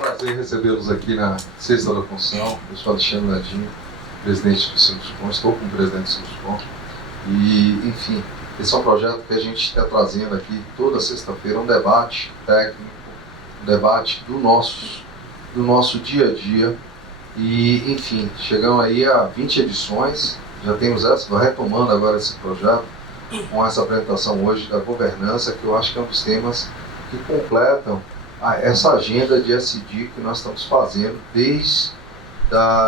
prazer recebê-los aqui na Sexta da Construção. Eu sou Alexandre Ladinho, presidente do Sinduscom, estou como presidente do Sinduscom. E, enfim, esse é um projeto que a gente está trazendo aqui toda sexta-feira, um debate técnico, um debate do nosso dia a dia. E, enfim, chegamos aí a 20 edições, já temos essa, retomando agora esse projeto, com essa apresentação hoje da governança, que eu acho que é um dos temas que completam essa agenda de SD que nós estamos fazendo desde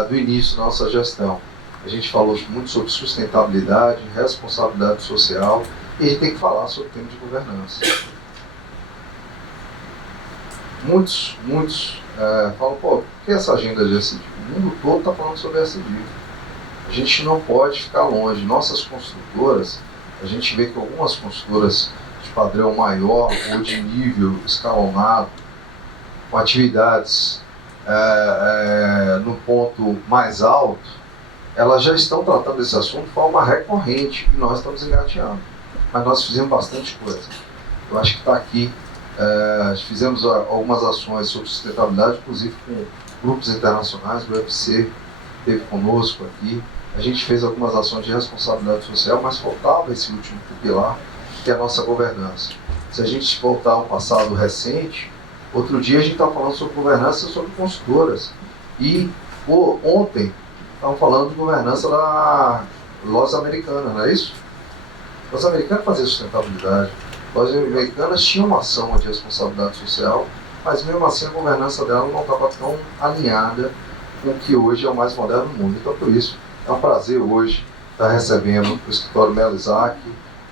do início da nossa gestão. A gente falou muito sobre sustentabilidade, responsabilidade social, e a gente tem que falar sobre o tema de governança. Muitos falam, por que essa agenda de SD? O mundo todo está falando sobre SD. A gente não pode ficar longe. Nossas construtoras, a gente vê que algumas construtoras de padrão maior ou de nível escalonado, com atividades no ponto mais alto, elas já estão tratando esse assunto de forma recorrente e nós estamos engateando. Mas nós fizemos bastante coisa. Eu acho que está aqui, fizemos algumas ações sobre sustentabilidade, inclusive com grupos internacionais, o UFC esteve conosco aqui. A gente fez algumas ações de responsabilidade social, mas faltava esse último pilar, que é a nossa governança. Se a gente voltar ao passado recente, outro dia a gente estava falando sobre governança sobre construtoras. E ontem estavam falando de governança da Lojas Americanas, não é isso? Lojas Americanas faziam sustentabilidade. Lojas Americanas tinham uma ação de responsabilidade social, mas mesmo assim a governança dela não estava tão alinhada com o que hoje é o mais moderno do mundo. Então, por isso, é um prazer hoje estar recebendo o escritório Melo Isaac,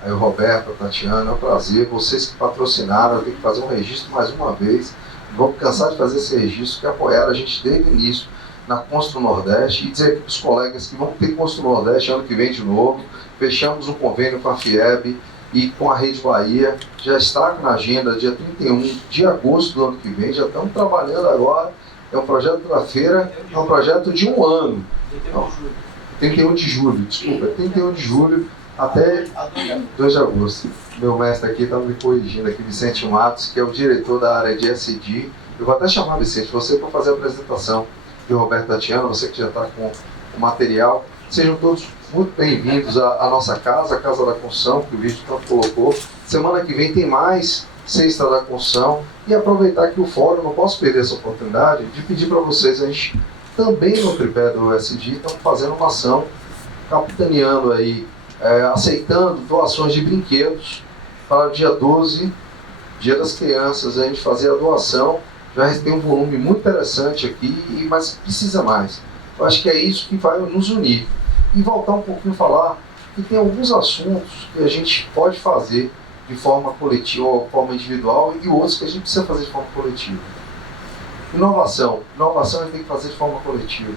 aí o Roberto, a Tatiana, é um prazer. Vocês que patrocinaram, eu tenho que fazer um registro mais uma vez. Vamos cansar de fazer esse registro, que apoiaram a gente desde o início na Constru Nordeste, e dizer aqui para os colegas que vão ter Constru Nordeste ano que vem de novo. Fechamos um convênio com a FIEB e com a Rede Bahia, já está na agenda dia 31 de agosto do ano que vem, já estamos trabalhando agora. É um projeto da feira, é um projeto de um ano. 31 de julho, desculpa, 31 de julho até 2 de agosto. Meu mestre aqui está me corrigindo aqui, Vicente Matos, que é o diretor da área de SD. Eu vou até chamar, Vicente, você para fazer a apresentação. E o Roberto, Tatiana, você que já está com o material. Sejam todos muito bem-vindos à nossa casa, a Casa da Construção, que o vídeo tanto colocou. Semana que vem tem mais Sexta da Construção. E aproveitar aqui o fórum, não posso perder essa oportunidade de pedir para vocês, a gente também no tripé do SD, estamos fazendo uma ação, capitaneando aí, aceitando doações de brinquedos para o dia 12, Dia das Crianças, a gente fazer a doação. Já tem um volume muito interessante aqui, mas precisa mais. Eu acho que é isso que vai nos unir. E voltar um pouquinho a falar que tem alguns assuntos que a gente pode fazer de forma coletiva ou de forma individual e outros que a gente precisa fazer de forma coletiva. Inovação a gente tem que fazer de forma coletiva,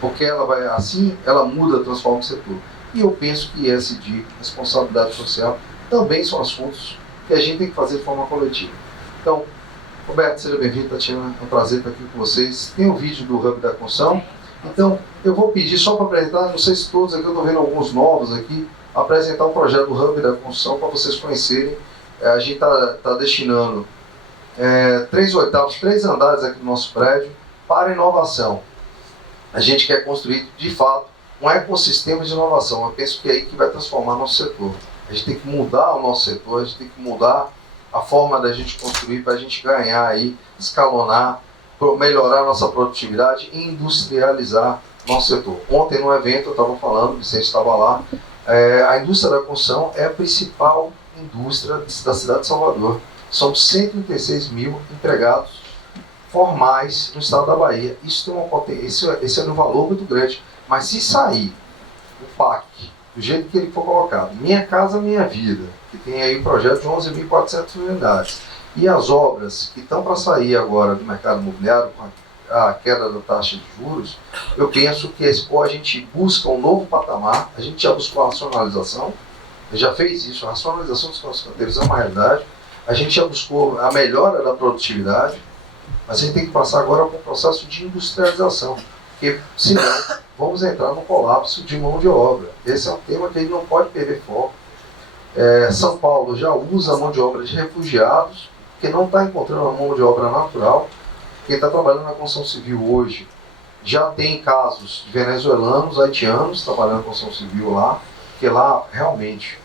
porque ela vai assim, ela muda, transforma o setor. E eu penso que SD, responsabilidade social, também são assuntos que a gente tem que fazer de forma coletiva. Então, Roberto, seja bem-vindo, Tatiana, é um prazer estar aqui com vocês. Tem o vídeo do Hub da Construção, então eu vou pedir só para apresentar, não sei se todos aqui, eu estou vendo alguns novos aqui, apresentar o projeto do Hub da Construção para vocês conhecerem. A gente está destinando 3 andares aqui do nosso prédio para inovação. A gente quer construir, de fato, um ecossistema de inovação. Eu penso que é aí que vai transformar nosso setor. A gente tem que mudar o nosso setor, a gente tem que mudar a forma da gente construir para a gente ganhar aí, escalonar, melhorar a nossa produtividade e industrializar nosso setor. Ontem no evento eu estava falando, o Vicente estava lá, a indústria da construção é a principal indústria da cidade de Salvador. Somos 136 mil empregados formais no estado da Bahia. Isso esse é um valor muito grande. Mas se sair o PAC, do jeito que ele for colocado, Minha Casa Minha Vida, que tem aí um projeto de 11.400 unidades, e as obras que estão para sair agora do mercado imobiliário, com a queda da taxa de juros, eu penso que ou a gente busca um novo patamar, a gente já buscou a racionalização, já fez isso, a racionalização dos nossos canteiros é uma realidade, a gente já buscou a melhora da produtividade, mas a gente tem que passar agora para um processo de industrialização, porque senão vamos entrar no colapso de mão de obra. Esse é um tema que a gente não pode perder foco. São Paulo já usa a mão de obra de refugiados, que não está encontrando a mão de obra natural. Quem está trabalhando na construção civil hoje já tem casos de venezuelanos, haitianos trabalhando na construção civil lá, porque lá realmente,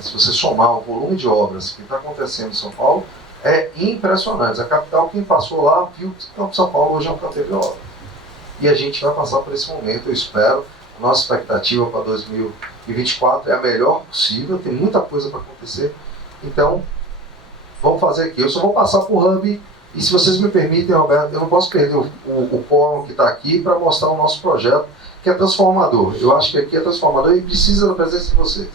se você somar o volume de obras que está acontecendo em São Paulo, é impressionante. A capital, quem passou lá, viu que o campo de São Paulo hoje é um canteiro de obra. E a gente vai passar por esse momento, eu espero. Nossa expectativa para 2024 é a melhor possível, tem muita coisa para acontecer. Então, vamos fazer aqui. Eu só vou passar para o Hub, e se vocês me permitem, Roberto, eu não posso perder o quórum que está aqui para mostrar o nosso projeto, que é transformador. Eu acho que aqui é transformador e precisa da presença de vocês.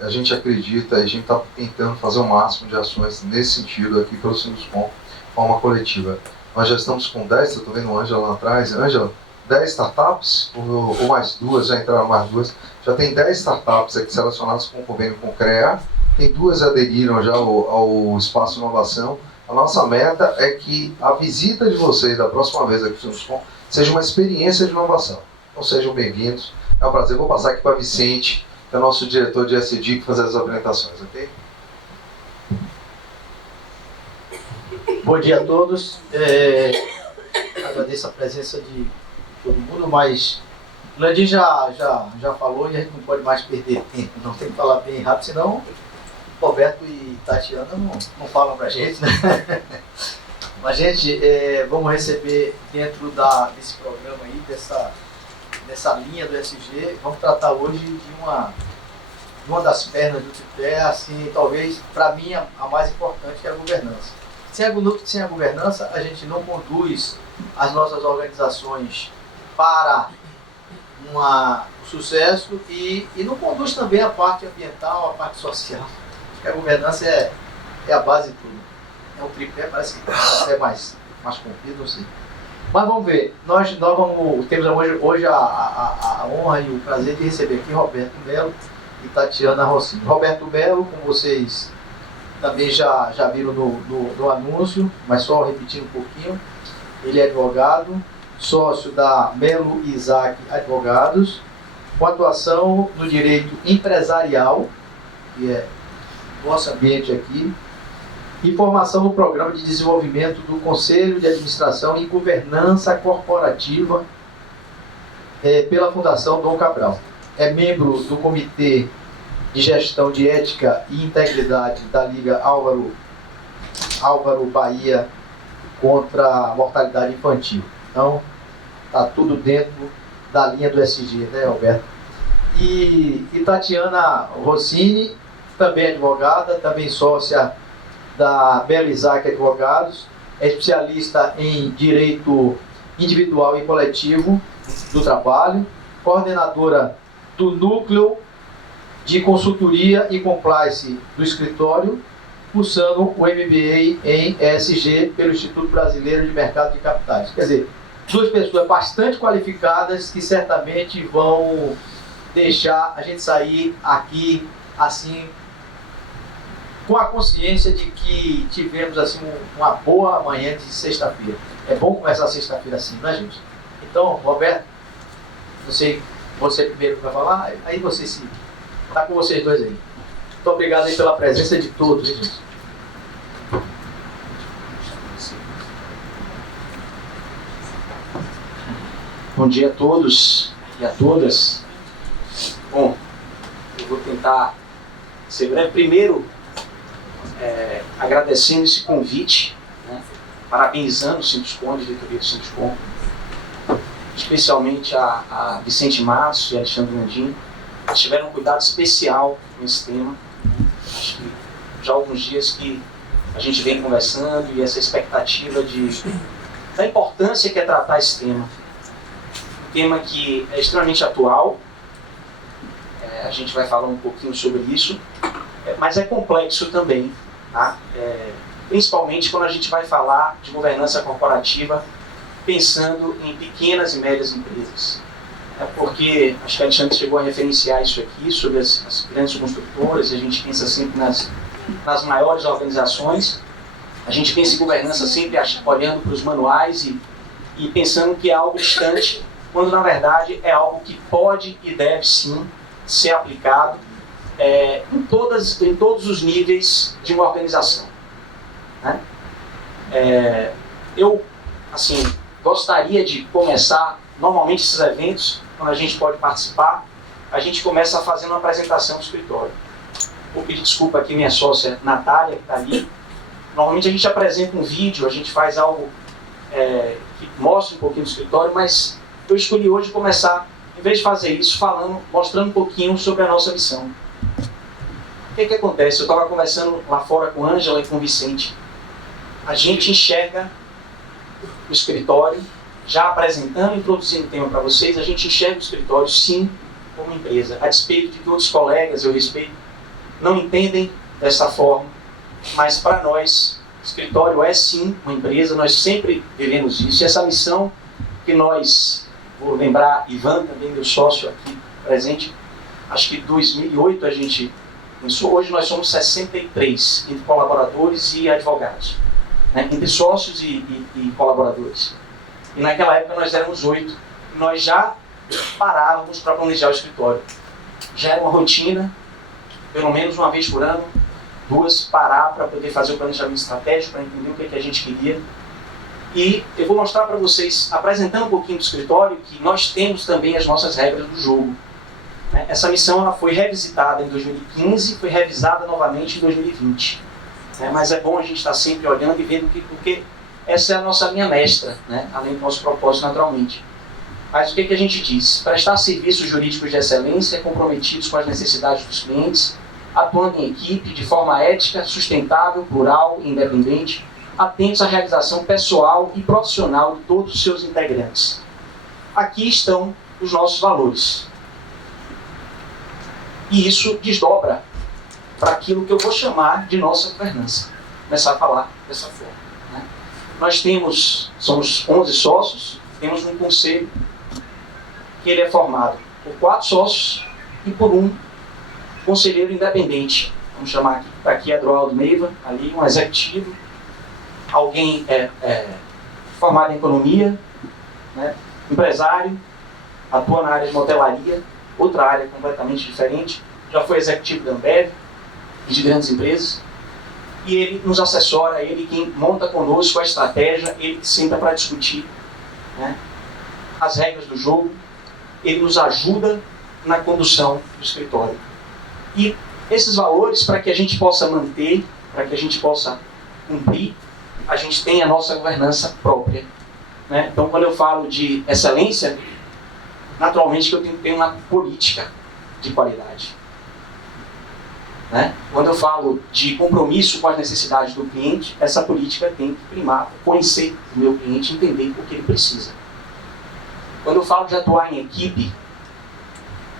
A gente acredita e a gente está tentando fazer o máximo de ações nesse sentido aqui pelo Sinduscom, de forma coletiva. Nós já estamos com 10, eu estou vendo a Ângela lá atrás. Ângela, 10 startups, ou mais duas, já entraram mais duas. Já tem 10 startups aqui selecionadas com convênio com o CREA. Tem duas aderiram já ao Espaço Inovação. A nossa meta é que a visita de vocês da próxima vez aqui no Sinduscom seja uma experiência de inovação. Então sejam bem-vindos. É um prazer. Vou passar aqui para Vicente, que é o nosso diretor de SD, para fazer as apresentações, ok? Bom dia a todos. Agradeço a presença de todo mundo, mas o Landim já falou e a gente não pode mais perder tempo. Não tem que falar bem rápido, senão Roberto e Tatiana não falam pra gente, né? Mas, gente, vamos receber dentro desse programa aí, dessa linha do SG, vamos tratar hoje de uma das pernas do tripé, assim, talvez, para mim, a mais importante, que é a governança. Sem a governança, a gente não conduz as nossas organizações para o sucesso e não conduz também a parte ambiental, a parte social. A governança é a base de tudo. É um tripé, parece que é mais comprido, não sei. Mas vamos ver, nós temos hoje a honra e o prazer de receber aqui Roberto Melo e Tatiana Rossini. Roberto Melo, como vocês também já viram no anúncio, mas só repetindo um pouquinho, ele é advogado, sócio da Melo e Isaac Advogados, com atuação no direito empresarial, que é nosso ambiente aqui, e formação no Programa de Desenvolvimento do Conselho de Administração e Governança Corporativa pela Fundação Dom Cabral. É membro do Comitê de Gestão de Ética e Integridade da Liga Álvaro Bahia contra a mortalidade infantil. Então, está tudo dentro da linha do SG, né, Alberto? E Tatiana Rossini, também advogada, também sócia da Melo Isaac Advogados, é especialista em direito individual e coletivo do trabalho, coordenadora do Núcleo de Consultoria e Compliance do escritório, cursando o MBA em ESG pelo Instituto Brasileiro de Mercado de Capitais. Quer dizer, duas pessoas bastante qualificadas que certamente vão deixar a gente sair aqui assim com a consciência de que tivemos assim uma boa manhã de sexta-feira. É bom começar a sexta-feira assim, não é, gente? Então, Roberto, não sei, você primeiro vai falar, aí você se... Está com vocês dois aí. Muito obrigado aí pela presença de todos, hein, gente? Bom dia a todos e a todas. Bom, eu vou tentar ser breve. Primeiro, agradecendo esse convite, né, parabenizando o Sinduscom, a diretoria do Sinduscom, especialmente a Vicente Matos e a Alexandre Landim, que tiveram um cuidado especial com esse tema. Acho que já há alguns dias que a gente vem conversando e essa expectativa da importância que é tratar esse tema. Um tema que é extremamente atual, a gente vai falar um pouquinho sobre isso, mas é complexo também, tá? Principalmente quando a gente vai falar de governança corporativa pensando em pequenas e médias empresas. Porque acho que a Alexandre chegou a referenciar isso aqui sobre as grandes construtoras, e a gente pensa sempre nas maiores organizações, a gente pensa em governança sempre olhando para os manuais e pensando que é algo distante, quando na verdade é algo que pode e deve sim ser aplicado em todos os níveis de uma organização, né? Eu, assim, gostaria de começar, normalmente esses eventos, quando a gente pode participar, a gente começa fazendo uma apresentação do escritório. Vou pedir desculpa aqui, minha sócia Natália, que está ali. Normalmente a gente apresenta um vídeo, a gente faz algo que mostra um pouquinho do escritório, mas eu escolhi hoje começar, em vez de fazer isso, mostrando um pouquinho sobre a nossa missão. O que acontece? Eu estava conversando lá fora com a Ângela e com o Vicente. A gente enxerga o escritório, já apresentando e introduzindo o tema para vocês, a gente enxerga o escritório, sim, como empresa. A despeito de que outros colegas, eu respeito, não entendem dessa forma, mas para nós, o escritório é sim uma empresa, nós sempre vivemos isso. E essa missão que nós, vou lembrar, Ivan também, meu sócio aqui presente, acho que em 2008 a gente pensou, hoje nós somos 63, entre colaboradores e advogados, né? Entre sócios e colaboradores. E naquela época nós éramos 8, e nós já parávamos para planejar o escritório. Já era uma rotina, pelo menos uma vez por ano, 2, parar para poder fazer o planejamento estratégico, para entender o que a gente queria. E eu vou mostrar para vocês, apresentando um pouquinho do escritório, que nós temos também as nossas regras do jogo. Essa missão ela foi revisitada em 2015, foi revisada novamente em 2020. Mas é bom a gente estar sempre olhando e vendo porque essa é a nossa linha mestra, né? Além do nosso propósito naturalmente. Mas o que a gente diz? Prestar serviços jurídicos de excelência, comprometidos com as necessidades dos clientes, atuando em equipe, de forma ética, sustentável, plural e independente, atentos à realização pessoal e profissional de todos os seus integrantes. Aqui estão os nossos valores. E isso desdobra para aquilo que eu vou chamar de nossa governança. Começar a falar dessa forma. Né? Nós somos 11 sócios, temos um conselho que ele é formado por 4 sócios e por um conselheiro independente. Vamos chamar aqui, está aqui Adroaldo Neiva, ali um executivo, alguém formado em economia, né? Empresário, atua na área de hotelaria, outra área completamente diferente, já foi executivo da Ambev e de grandes empresas, e ele nos assessora, ele quem monta conosco a estratégia, ele que senta para discutir, né, as regras do jogo, ele nos ajuda na condução do escritório. E esses valores, para que a gente possa manter, para que a gente possa cumprir, a gente tem a nossa governança própria. Né? Então, quando eu falo de excelência, naturalmente que eu tenho que ter uma política de qualidade. Né? Quando eu falo de compromisso com as necessidades do cliente, essa política tem que primar, conhecer o meu cliente, entender o que ele precisa. Quando eu falo de atuar em equipe,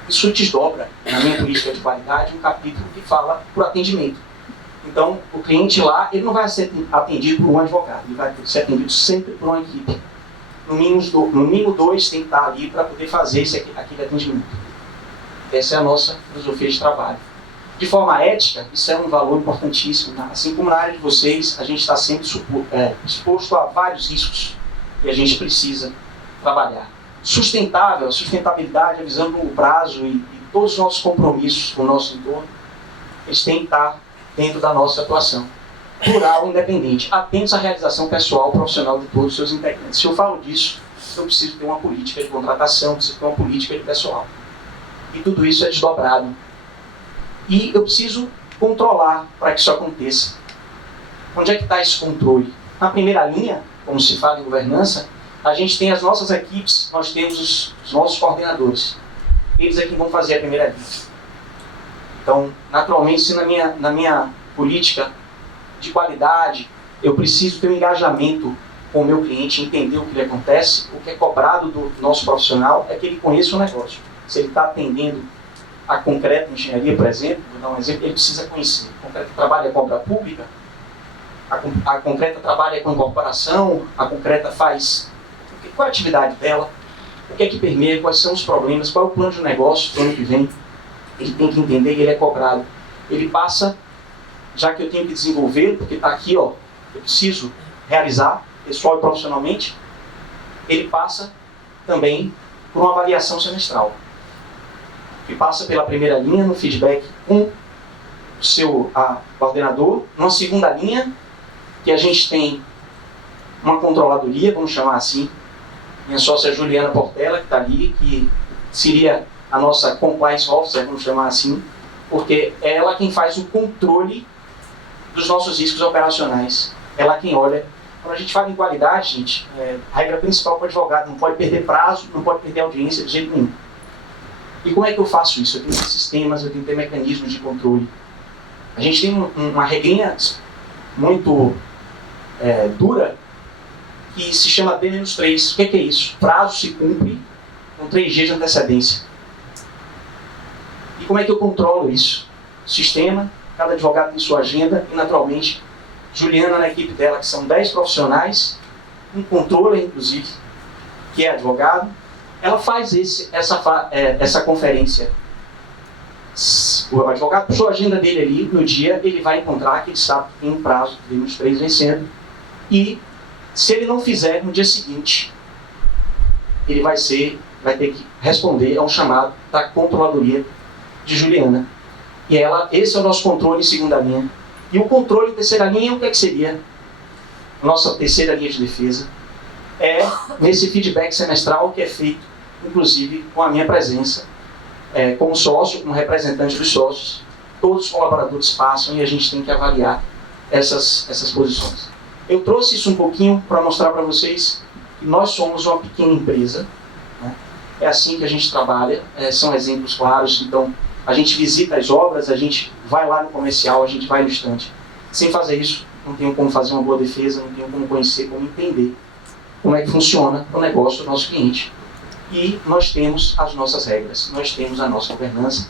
isso desdobra na minha política de qualidade um capítulo que fala por atendimento. Então, o cliente lá, ele não vai ser atendido por um advogado, ele vai ser atendido sempre por uma equipe. No mínimo 2 tem que estar ali para poder fazer aquele atendimento. Essa é a nossa filosofia de trabalho. De forma ética, isso é um valor importantíssimo. Né? Assim como na área de vocês, a gente está sempre exposto a vários riscos e a gente precisa trabalhar. Sustentável, a sustentabilidade, a visão de longo prazo e todos os nossos compromissos com o nosso entorno, eles têm que estar dentro da nossa atuação. Plural, independente, atentos à realização pessoal e profissional de todos os seus integrantes. Se eu falo disso, eu preciso ter uma política de contratação, preciso ter uma política de pessoal. E tudo isso é desdobrado. E eu preciso controlar para que isso aconteça. Onde é que está esse controle? Na primeira linha, como se fala em governança, a gente tem as nossas equipes, nós temos os nossos coordenadores. Eles é que vão fazer a primeira linha. Então, naturalmente, se na minha política de qualidade, eu preciso ter um engajamento com o meu cliente, entender o que lhe acontece, o que é cobrado do nosso profissional é que ele conheça o negócio. Se ele está atendendo a concreta engenharia, por exemplo, vou dar um exemplo, ele precisa conhecer. A concreta trabalha com obra pública, a concreta trabalha com incorporação, a concreta faz... Qual é a atividade dela? O que é que permeia? Quais são os problemas? Qual é o plano de negócio do ano que vem? Ele tem que entender e ele é cobrado. Ele passa, já que eu tenho que desenvolver, porque está aqui, ó, eu preciso realizar, pessoal e profissionalmente, ele passa também por uma avaliação semestral. Que passa pela primeira linha, no feedback com o seu coordenador, numa segunda linha, que a gente tem uma controladoria, vamos chamar assim. Minha sócia Juliana Portela, que está ali, que seria a nossa compliance officer, vamos chamar assim, porque é ela quem faz o controle dos nossos riscos operacionais. Ela quem olha. Quando a gente fala em qualidade, gente, a regra principal para o advogado: não pode perder prazo, não pode perder audiência de jeito nenhum. E como é que eu faço isso? Eu tenho que ter sistemas, eu tenho que ter mecanismos de controle. A gente tem uma regrinha muito dura que se chama D-3. O que é isso? Prazo se cumpre com 3 dias de antecedência. E como é que eu controlo isso? Sistema, cada advogado tem sua agenda e, naturalmente, Juliana na equipe dela, que são 10 profissionais, um controller, inclusive, que é advogado, ela faz essa conferência. O advogado puxou a agenda dele ali, no dia ele vai encontrar que ele sabe que tem um prazo, temos 3 vencendo, e se ele não fizer no dia seguinte, ele vai ter que responder a um chamado da controladoria de Juliana. E esse é o nosso controle em segunda linha. E o controle em terceira linha, o que seria? Nossa terceira linha de defesa é nesse feedback semestral que é feito, inclusive, com a minha presença, como sócio, como representante dos sócios. Todos os colaboradores passam e a gente tem que avaliar essas posições. Eu trouxe isso um pouquinho para mostrar para vocês que nós somos uma pequena empresa, né? É assim que a gente trabalha, são exemplos claros. Então, a gente visita as obras, a gente vai lá no comercial, a gente vai no estande. Sem fazer isso, não tenho como fazer uma boa defesa, não tenho como conhecer, como entender como é que funciona o negócio do nosso cliente. E nós temos as nossas regras, nós temos a nossa governança.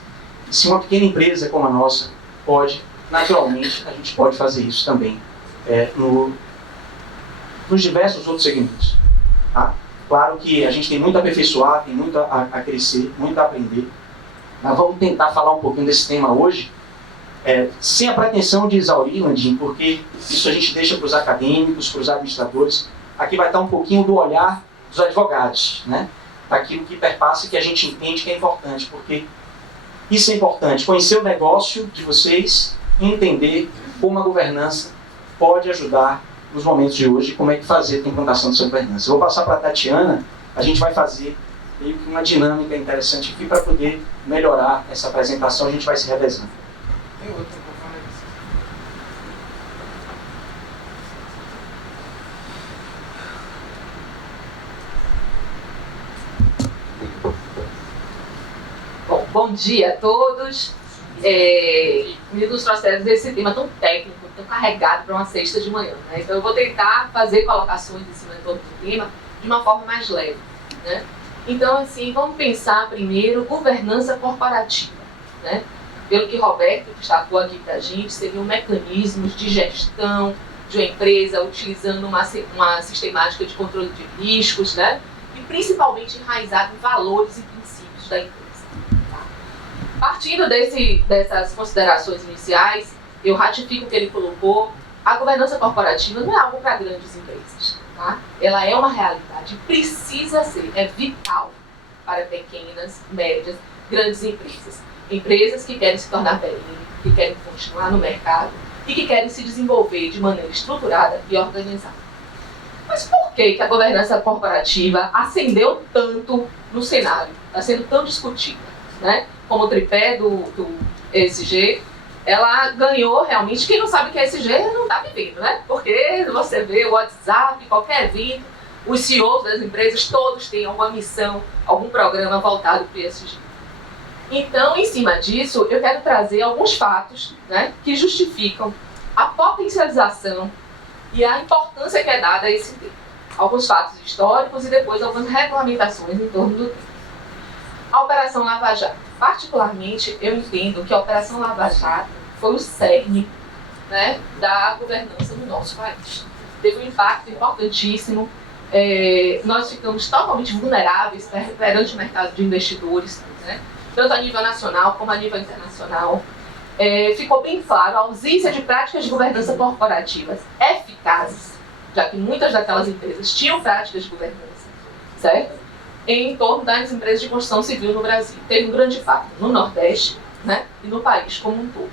E se uma pequena empresa como a nossa pode, naturalmente, a gente pode fazer isso também nos diversos outros segmentos. Tá? Claro que a gente tem muito a aperfeiçoar, tem muito a crescer, muito a aprender. Mas vamos tentar falar um pouquinho desse tema hoje, sem a pretensão de exaurir, Landim, porque isso a gente deixa para os acadêmicos, para os administradores. Aqui vai estar um pouquinho do olhar dos advogados, né? Daquilo que perpassa e que a gente entende que é importante, porque isso é importante, conhecer o negócio de vocês e entender como a governança pode ajudar nos momentos de hoje, como é que fazer a implantação dessa governança. Eu vou passar para a Tatiana, a gente vai fazer meio que uma dinâmica interessante aqui para poder melhorar essa apresentação, a gente vai se revezando. Tem outro. Bom dia a todos. Nos trouxeram esse tema tão técnico, tão carregado para uma sexta de manhã, né? Então eu vou tentar fazer colocações em cima de todo o tema de uma forma mais leve, né? Então, assim, vamos pensar primeiro governança corporativa, né? Pelo que Roberto destacou aqui para a gente, seriam mecanismos de gestão de uma empresa utilizando uma sistemática de controle de riscos, né? E principalmente enraizado em valores e princípios da empresa. Partindo dessas considerações iniciais, eu ratifico o que ele colocou. A governança corporativa não é algo para grandes empresas, tá? Ela é uma realidade, precisa ser, é vital para pequenas, médias, grandes empresas. Empresas que querem se tornar perenes, que querem continuar no mercado e que querem se desenvolver de maneira estruturada e organizada. Mas por que a governança corporativa ascendeu tanto no cenário? Está sendo tão discutida, né? Como o tripé do ESG, ela ganhou realmente. Quem não sabe o que é ESG não está vivendo, né? Porque você vê o WhatsApp, qualquer evento, os CEOs das empresas, todos têm alguma missão, algum programa voltado para o ESG. Então, em cima disso, eu quero trazer alguns fatos, né, que justificam a potencialização e a importância que é dada a esse tema. Alguns fatos históricos e depois algumas regulamentações em torno do tema. A Operação Lava Jato. Particularmente, eu entendo que a Operação Lava Jato foi o cerne, né, da governança do nosso país. Teve um impacto importantíssimo. Nós ficamos totalmente vulneráveis perante o mercado de investidores, né, tanto a nível nacional como a nível internacional. Ficou bem claro a ausência de práticas de governança corporativas eficazes, já que muitas daquelas empresas tinham práticas de governança, certo? Em torno das empresas de construção civil no Brasil. Teve um grande impacto no Nordeste, né, e no país como um todo.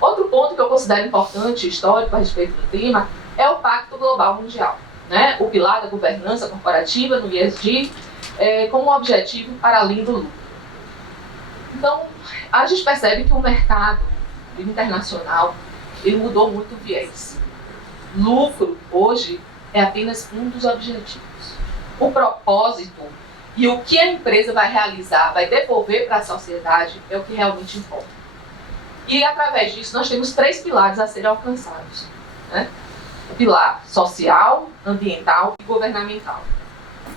Outro ponto que eu considero importante, histórico, a respeito do tema, é o Pacto Global Mundial, né? O pilar da governança corporativa no ESG, com um objetivo para além do lucro. Então, a gente percebe que o mercado internacional ele mudou muito o viés. Lucro, hoje, é apenas um dos objetivos. O propósito e o que a empresa vai realizar, vai devolver para a sociedade, é o que realmente importa. E, através disso, nós temos 3 pilares a serem alcançados, né? O pilar social, ambiental e governamental.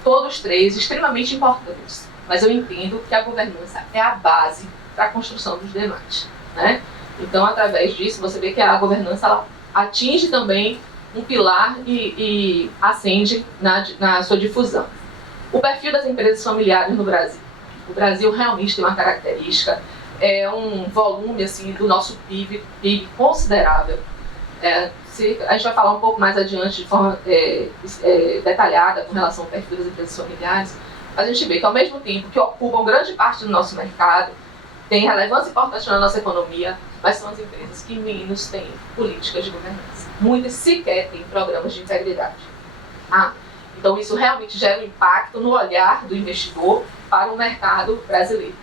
Todos 3 extremamente importantes, mas eu entendo que a governança é a base para a construção dos demais, né? Então, através disso, você vê que a governança ela atinge também um pilar e ascende na sua difusão. O perfil das empresas familiares no Brasil. O Brasil realmente tem uma característica, um volume assim, do nosso PIB considerável. A gente vai falar um pouco mais adiante de forma detalhada com relação ao perfil das empresas familiares. A gente vê que, ao mesmo tempo que ocupam grande parte do nosso mercado, tem relevância importante na nossa economia, mas são as empresas que menos têm políticas de governança. Muitas sequer têm programas de integridade. Então, isso realmente gera um impacto no olhar do investidor para o mercado brasileiro.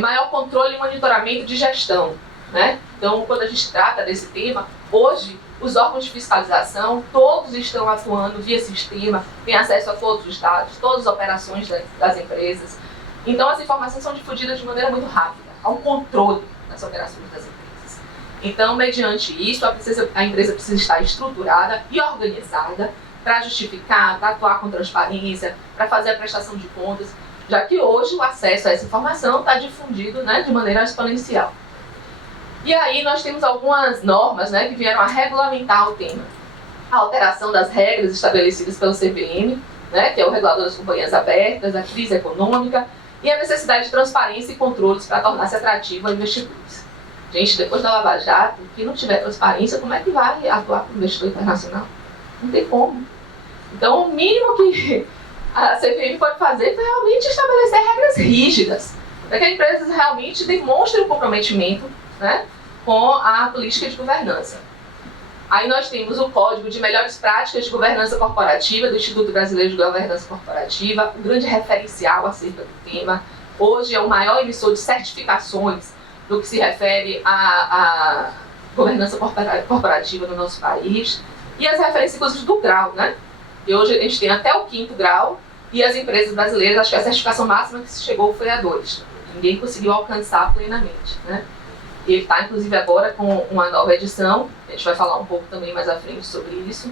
Maior controle e monitoramento de gestão, né? Então, quando a gente trata desse tema, hoje, os órgãos de fiscalização, todos estão atuando via sistema, têm acesso a todos os dados, todas as operações das empresas. Então, as informações são difundidas de maneira muito rápida. Há um controle das operações das empresas. Então, mediante isso, a empresa precisa estar estruturada e organizada para justificar, para atuar com transparência, para fazer a prestação de contas, já que hoje o acesso a essa informação está difundido, né, de maneira exponencial. E aí nós temos algumas normas, né, que vieram a regulamentar o tema. A alteração das regras estabelecidas pelo CVM, né, que é o regulador das companhias abertas, a crise econômica, e a necessidade de transparência e controles para tornar-se atrativo a investidores. Gente, depois da Lava Jato, quem não tiver transparência, como é que vai atuar como investidor internacional? Não tem como. Então, o mínimo que a CVM pode fazer é realmente estabelecer regras rígidas, para que a empresa realmente demonstre o comprometimento, né, com a política de governança. Aí nós temos o Código de Melhores Práticas de Governança Corporativa do Instituto Brasileiro de Governança Corporativa, um grande referencial acerca do tema. Hoje é o maior emissor de certificações no que se refere à governança corporativa no nosso país. E as referências, inclusive, do grau, né? E hoje a gente tem até o 5º grau, e as empresas brasileiras, acho que a certificação máxima que se chegou foi a 2. Ninguém conseguiu alcançar plenamente, né? Ele está, inclusive, agora com uma nova edição. A gente vai falar um pouco também mais à frente sobre isso.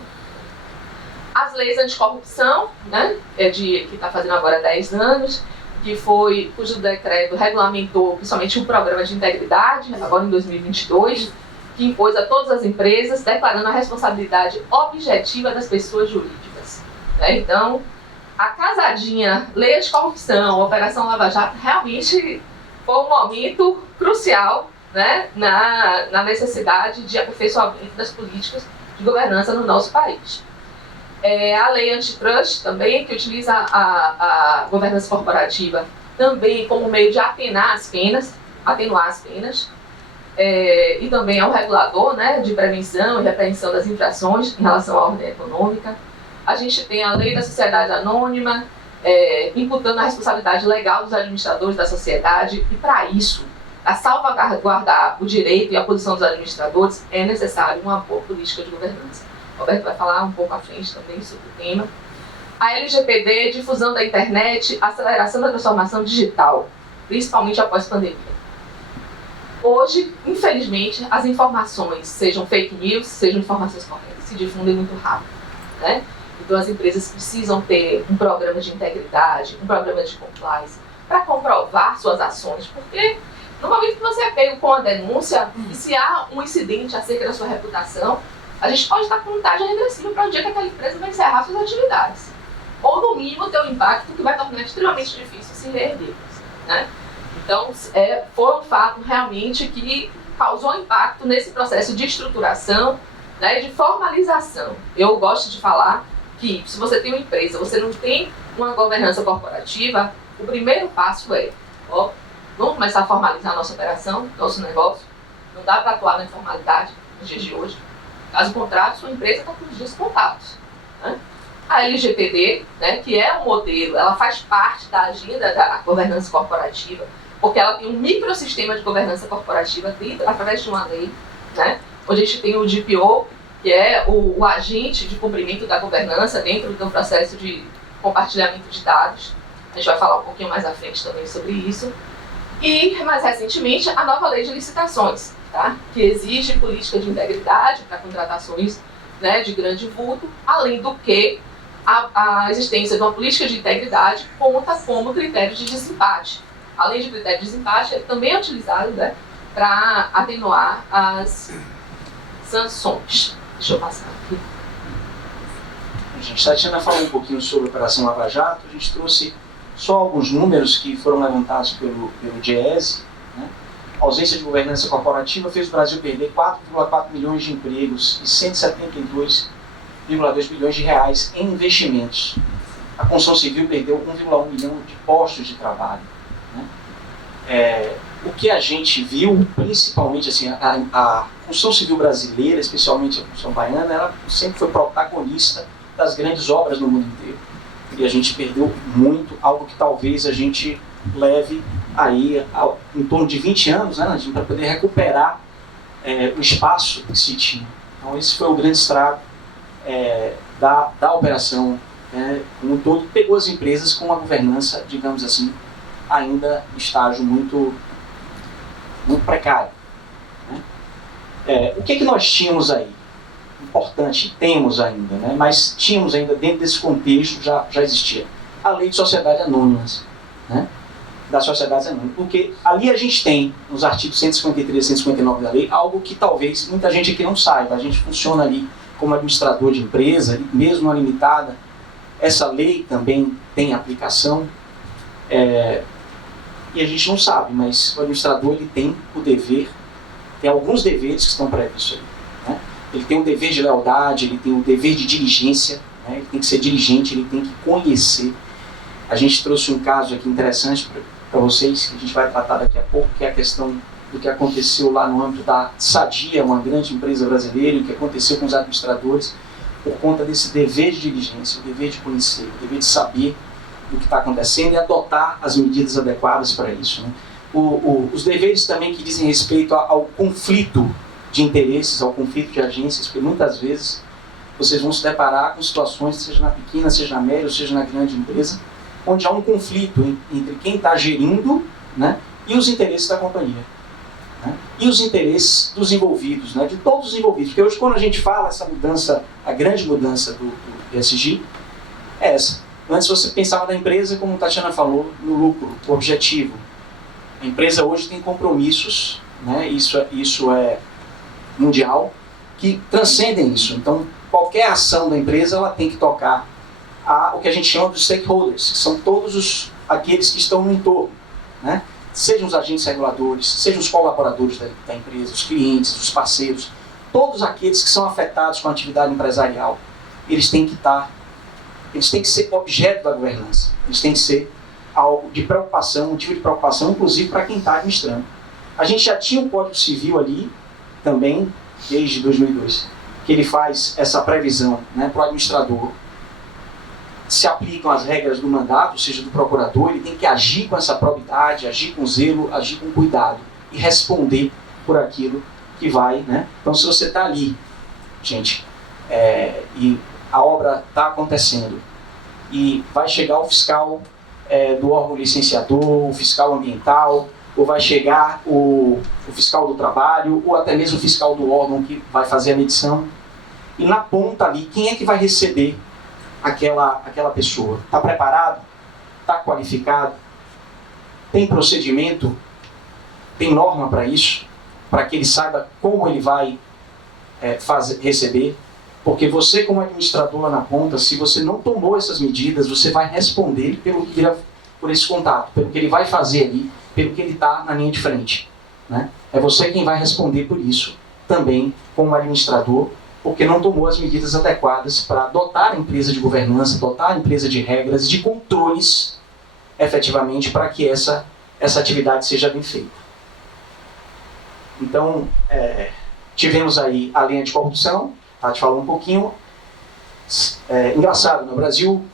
As leis anticorrupção, né, que está fazendo agora 10 anos, cujo decreto regulamentou principalmente o programa de integridade, agora em 2022, que impôs a todas as empresas, declarando a responsabilidade objetiva das pessoas jurídicas. Né? Então, a casadinha Lei Anticorrupção, Operação Lava Jato, realmente foi um momento crucial, né, na necessidade de aperfeiçoamento das políticas de governança no nosso país. A lei antitrust também, que utiliza a governança corporativa também como meio de atenuar as penas, e também é um regulador, né, de prevenção e repreensão das infrações em relação à ordem econômica. A gente tem a lei da sociedade anônima, imputando a responsabilidade legal dos administradores da sociedade, e para isso, a salvaguardar o direito e a posição dos administradores, é necessário uma boa política de governança. O Roberto vai falar um pouco à frente também sobre o tema. A LGPD, difusão da internet, aceleração da transformação digital, principalmente após a pandemia. Hoje, infelizmente, as informações, sejam fake news, sejam informações corretas, se difundem muito rápido, né? Então as empresas precisam ter um programa de integridade, um programa de compliance, para comprovar suas ações, porque no momento que você é pego com a denúncia, e se há um incidente acerca da sua reputação, a gente pode estar com contagem regressiva para o dia que aquela empresa vai encerrar suas atividades. Ou, no mínimo, ter um impacto que vai tornar extremamente difícil se reerguer. Né? Então, foi um fato realmente que causou impacto nesse processo de estruturação, né, de formalização. Eu gosto de falar que, se você tem uma empresa, você não tem uma governança corporativa, o primeiro passo vamos começar a formalizar a nossa operação, nosso negócio. Não dá para atuar na informalidade nos dias de hoje. Caso contrário, sua empresa está com os dias contados. Né? A LGPD, né, que é um modelo, ela faz parte da agenda da governança corporativa, porque ela tem um microsistema de governança corporativa através de uma lei, né, onde a gente tem o DPO, que é o agente de cumprimento da governança dentro do processo de compartilhamento de dados. A gente vai falar um pouquinho mais à frente também sobre isso. E, mais recentemente, a nova lei de licitações, tá? Que exige política de integridade para contratações, né, de grande vulto, além do que a existência de uma política de integridade conta como critério de desempate. Além de critério de desempate, ele também é utilizado, né, para atenuar as sanções. Deixa eu passar aqui. Gente, Tatiana falou um pouquinho sobre a Operação Lava Jato. A gente trouxe só alguns números que foram levantados pelo DIEESE. Né? A ausência de governança corporativa fez o Brasil perder 4,4 milhões de empregos e 172,2 bilhões de reais em investimentos. A construção civil perdeu 1,1 milhão de postos de trabalho. Né? O que a gente viu, principalmente assim, a construção civil brasileira, especialmente a construção baiana, ela sempre foi protagonista das grandes obras no mundo inteiro. E a gente perdeu muito, algo que talvez a gente leve aí em torno de 20 anos, né, para poder recuperar o espaço que se tinha. Então esse foi o grande estrago da operação, como um todo, pegou as empresas com uma governança, digamos assim, ainda em estágio muito precário. Né? O que nós tínhamos aí? Importante, temos ainda, né? Mas tínhamos ainda dentro desse contexto, já existia a lei de sociedades anônimas, né? Das sociedades anônimas, porque ali a gente tem, nos artigos 153 e 159 da lei, algo que talvez muita gente aqui não saiba. A gente funciona ali como administrador de empresa, mesmo a limitada, essa lei também tem aplicação, e a gente não sabe, mas o administrador ele tem o dever, tem alguns deveres que estão previstos ali. Né? Ele tem um dever de lealdade, ele tem um dever de diligência, né? Ele tem que ser diligente, ele tem que conhecer. A gente trouxe um caso aqui interessante para vocês, que a gente vai tratar daqui a pouco, que é a questão do que aconteceu lá no âmbito da Sadia, uma grande empresa brasileira, e o que aconteceu com os administradores, por conta desse dever de diligência, o dever de conhecer, o dever de saber do que está acontecendo e adotar as medidas adequadas para isso. Né? Os deveres também que dizem respeito ao conflito de interesses, ao conflito de agências, porque muitas vezes vocês vão se deparar com situações, seja na pequena, seja na média, ou seja na grande empresa, onde há um conflito entre quem está gerindo, né, e os interesses da companhia. Né, e os interesses dos envolvidos, né, de todos os envolvidos. Porque hoje, quando a gente fala essa mudança, a grande mudança do ESG, é essa. Antes você pensava na empresa, como a Tatiana falou, no lucro, o objetivo. A empresa hoje tem compromissos, né, isso é mundial, que transcendem isso. Então, qualquer ação da empresa ela tem que tocar o que a gente chama de stakeholders, que são todos aqueles que estão no entorno, né? Sejam os agentes reguladores, sejam os colaboradores da empresa, os clientes, os parceiros, todos aqueles que são afetados com a atividade empresarial, eles têm que ser objeto da governança, eles têm que ser algo de preocupação, motivo de preocupação, inclusive para quem está administrando. A gente já tinha um Código Civil ali, também, desde 2002, que ele faz essa previsão, né, para o administrador. Se aplicam as regras do mandato, ou seja, do procurador, ele tem que agir com essa probidade, agir com zelo, agir com cuidado e responder por aquilo que vai, né? Então, se você está ali, gente, e a obra está acontecendo e vai chegar o fiscal do órgão licenciador, o fiscal ambiental, ou vai chegar o fiscal do trabalho, ou até mesmo o fiscal do órgão que vai fazer a medição, e na ponta ali, quem é que vai receber aquela pessoa? Está preparado? Está qualificado? Tem procedimento? Tem norma para isso? Para que ele saiba como ele vai receber? Porque você, como administrador lá na ponta, se você não tomou essas medidas, você vai responder por esse contato, pelo que ele vai fazer ali, pelo que ele está na linha de frente. Né? É você quem vai responder por isso, também como administrador, porque não tomou as medidas adequadas para adotar a empresa de governança, adotar a empresa de regras, de controles, efetivamente, para que essa atividade seja bem feita. Então, tivemos aí a lei anticorrupção, a gente falou um pouquinho. Engraçado, no Brasil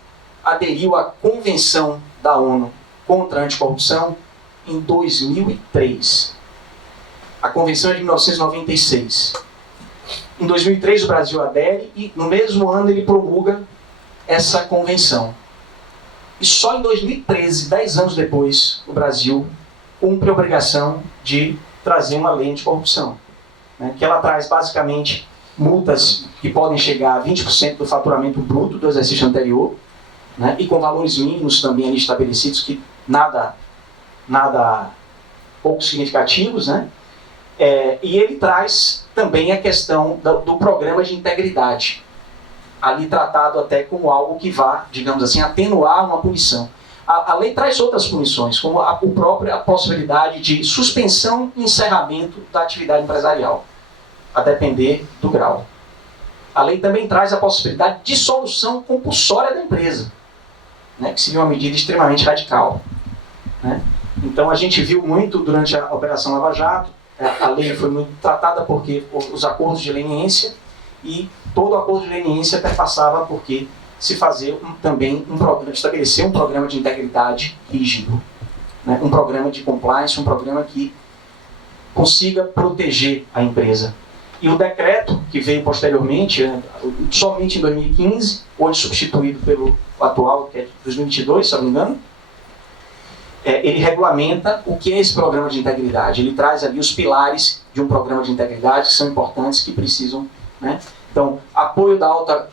aderiu à Convenção da ONU contra a Anticorrupção em 2003. A Convenção é de 1996. Em 2003 o Brasil adere e no mesmo ano ele promulga essa convenção. E só em 2013, 10 anos depois, o Brasil cumpre a obrigação de trazer uma lei anticorrupção, né, que ela traz basicamente multas que podem chegar a 20% do faturamento bruto do exercício anterior, né, e com valores mínimos também ali estabelecidos, que nada pouco significativos, né? E ele traz também a questão do programa de integridade, ali tratado até como algo que vá, digamos assim, atenuar uma punição. A lei traz outras punições, como a possibilidade de suspensão e encerramento da atividade empresarial, a depender do grau. A lei também traz a possibilidade de dissolução compulsória da empresa, né, que seria uma medida extremamente radical, né? Então a gente viu muito durante a Operação Lava Jato, a lei foi muito tratada porque os acordos de leniência, e todo acordo de leniência perpassava porque se fazer também estabelecer um programa de integridade rígido, né? Um programa de compliance, um programa que consiga proteger a empresa. E o decreto que veio posteriormente, somente em 2015, hoje substituído pelo atual, que é de 2022, se não me engano, ele regulamenta o que é esse programa de integridade. Ele traz ali os pilares de um programa de integridade que são importantes, que precisam, né? Então, apoio da alta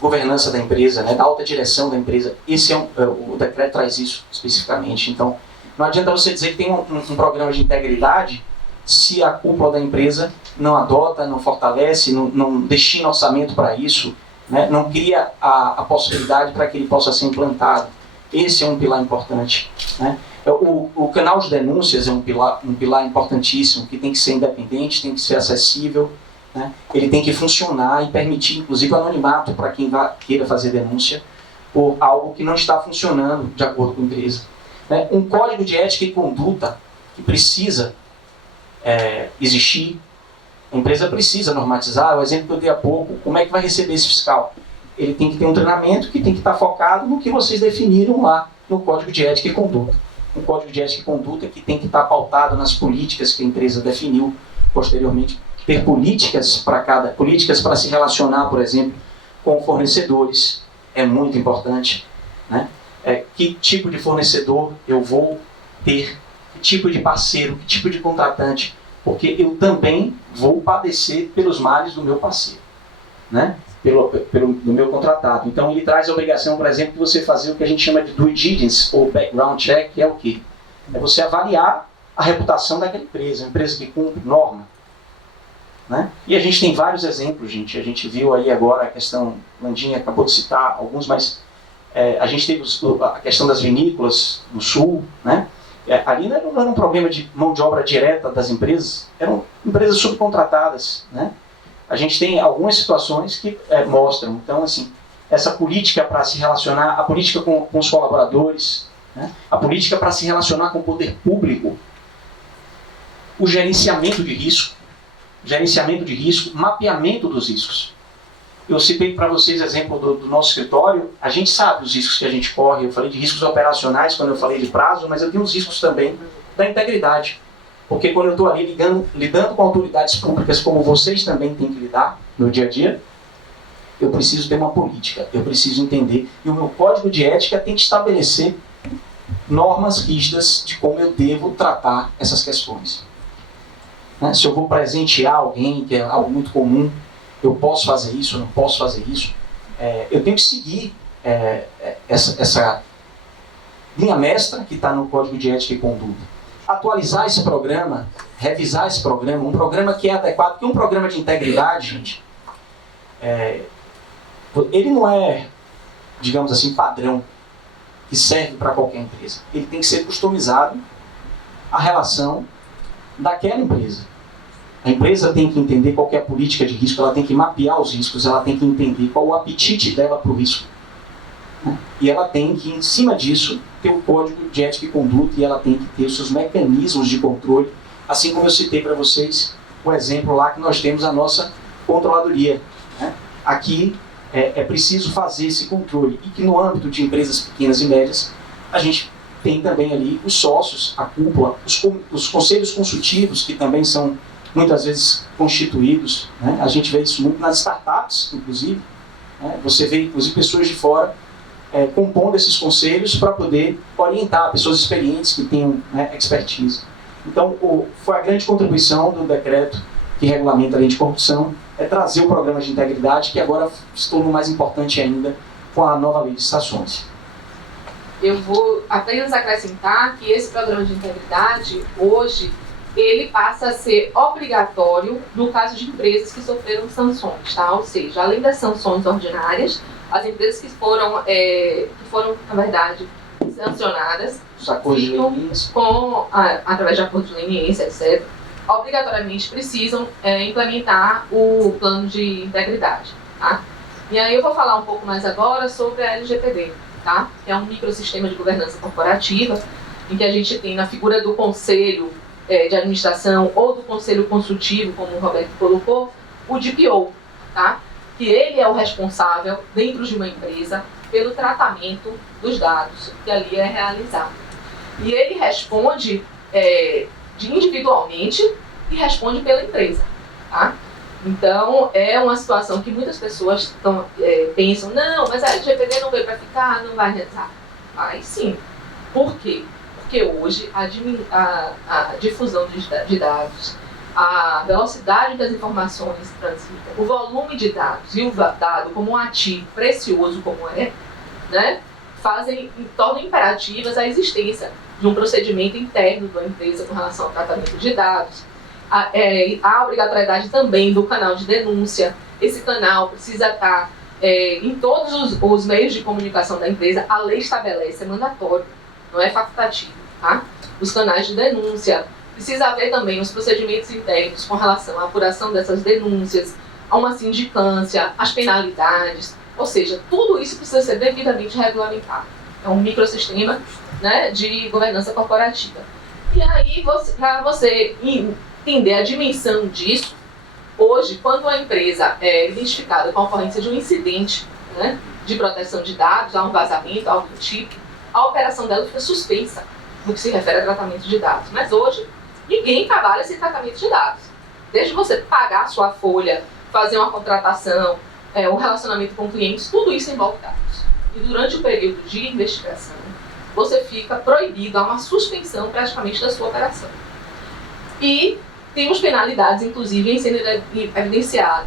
governança da empresa, né, da alta direção da empresa. Esse o decreto traz isso especificamente. Então, não adianta você dizer que tem um programa de integridade se a cúpula da empresa não adota, não fortalece, não destina orçamento para isso, né, não cria a possibilidade para que ele possa ser implantado. Esse é um pilar importante, né? O canal de denúncias é um pilar importantíssimo, que tem que ser independente, tem que ser acessível, né? Ele tem que funcionar e permitir, inclusive, o anonimato para quem queira fazer denúncia por algo que não está funcionando de acordo com a empresa, né? Um código de ética e conduta que precisa existir. A empresa precisa normatizar. O exemplo que eu dei há pouco, como é que vai receber esse fiscal? Ele tem que ter um treinamento que tem que estar focado no que vocês definiram lá no Código de Ética e Conduta. Um Código de Ética e Conduta que tem que estar pautado nas políticas que a empresa definiu posteriormente. Ter políticas para se relacionar, por exemplo, com fornecedores é muito importante, né? Que tipo de fornecedor eu vou ter, que tipo de parceiro, que tipo de contratante, porque eu também vou padecer pelos males do meu parceiro, né? Do meu contratado. Então ele traz a obrigação, por exemplo, de você fazer o que a gente chama de due diligence, ou background check, que é o quê? É você avaliar a reputação daquela empresa, uma empresa que cumpre norma, né? E a gente tem vários exemplos, gente. A gente viu aí agora a questão, Landinha acabou de citar alguns, mas a gente teve a questão das vinícolas no sul, né? Ali não era um problema de mão de obra direta das empresas, eram empresas subcontratadas, né? A gente tem algumas situações que mostram, então, assim, essa política para se relacionar, a política com os colaboradores, né? A política para se relacionar com o poder público, o gerenciamento de risco, mapeamento dos riscos. Eu citei para vocês exemplo do nosso escritório. A gente sabe os riscos que a gente corre. Eu falei de riscos operacionais quando eu falei de prazo, mas eu tenho os riscos também da integridade. Porque quando eu estou ali lidando com autoridades públicas, como vocês também têm que lidar no dia a dia, eu preciso ter uma política, eu preciso entender. E o meu código de ética tem que estabelecer normas rígidas de como eu devo tratar essas questões. Né? Se eu vou presentear alguém, que é algo muito comum, eu posso fazer isso, eu não posso fazer isso. Eu tenho que seguir essa linha mestra que está no Código de Ética e Conduta. Atualizar esse programa, revisar esse programa, um programa que é adequado, porque um programa de integridade, gente, ele não é, digamos assim, padrão, que serve para qualquer empresa. Ele tem que ser customizado à relação daquela empresa. A empresa tem que entender qual que é a política de risco, ela tem que mapear os riscos, ela tem que entender qual o apetite dela para o risco. Né? E ela tem que, em cima disso, ter o código de ética e conduta, e ela tem que ter os seus mecanismos de controle, assim como eu citei para vocês o exemplo lá que nós temos a nossa controladoria, né? Aqui é preciso fazer esse controle, e que no âmbito de empresas pequenas e médias, a gente tem também ali os sócios, a cúpula, os conselhos consultivos, que também são muitas vezes constituídos, né? A gente vê isso muito nas startups, inclusive, né? Você vê, inclusive, pessoas de fora compondo esses conselhos para poder orientar pessoas experientes que tenham, né, expertise. Então, foi a grande contribuição do decreto que regulamenta a lei de corrupção, trazer o programa de integridade, que agora se tornou mais importante ainda com a nova lei de licitações. Eu vou apenas acrescentar que esse programa de integridade, hoje, ele passa a ser obrigatório no caso de empresas que sofreram sanções, tá? Ou seja, além das sanções ordinárias, as empresas que foram, na verdade, sancionadas, Os acordos de leniência, através de acordos de leniência, etc., obrigatoriamente precisam implementar o plano de integridade, tá? E aí eu vou falar um pouco mais agora sobre a LGPD, tá? Que é um microsistema de governança corporativa, em que a gente tem na figura do conselho de administração ou do conselho consultivo, como o Roberto colocou, o DPO, tá? Que ele é o responsável, dentro de uma empresa, pelo tratamento dos dados que ali é realizado. E ele responde individualmente e responde pela empresa, tá? Então, é uma situação que muitas pessoas pensam, não, mas a LGPD não veio para ficar, não vai realizar. Vai sim. Por quê? Porque hoje a difusão de dados, a velocidade das informações transmitidas, o volume de dados e o dado como um ativo precioso como né, tornam imperativas a existência de um procedimento interno da empresa com relação ao tratamento de dados. A obrigatoriedade também do canal de denúncia. Esse canal precisa estar em todos os meios de comunicação da empresa. A lei estabelece, é mandatório, não é facultativo, tá? Os canais de denúncia. Precisa haver também os procedimentos internos com relação à apuração dessas denúncias, a uma sindicância, as penalidades, ou seja, tudo isso precisa ser devidamente regulamentado. É um microsistema, né, de governança corporativa. E aí, para você entender a dimensão disso, hoje, quando a empresa é identificada com a ocorrência de um incidente, né, de proteção de dados, há um vazamento, algo do tipo, a operação dela fica suspensa no que se refere a tratamento de dados. Mas hoje, ninguém trabalha sem tratamento de dados. Desde você pagar a sua folha, fazer uma contratação, um relacionamento com clientes, tudo isso envolve dados. E durante o período de investigação, você fica proibido, há uma suspensão praticamente da sua operação. E temos penalidades, inclusive, em sendo evidenciada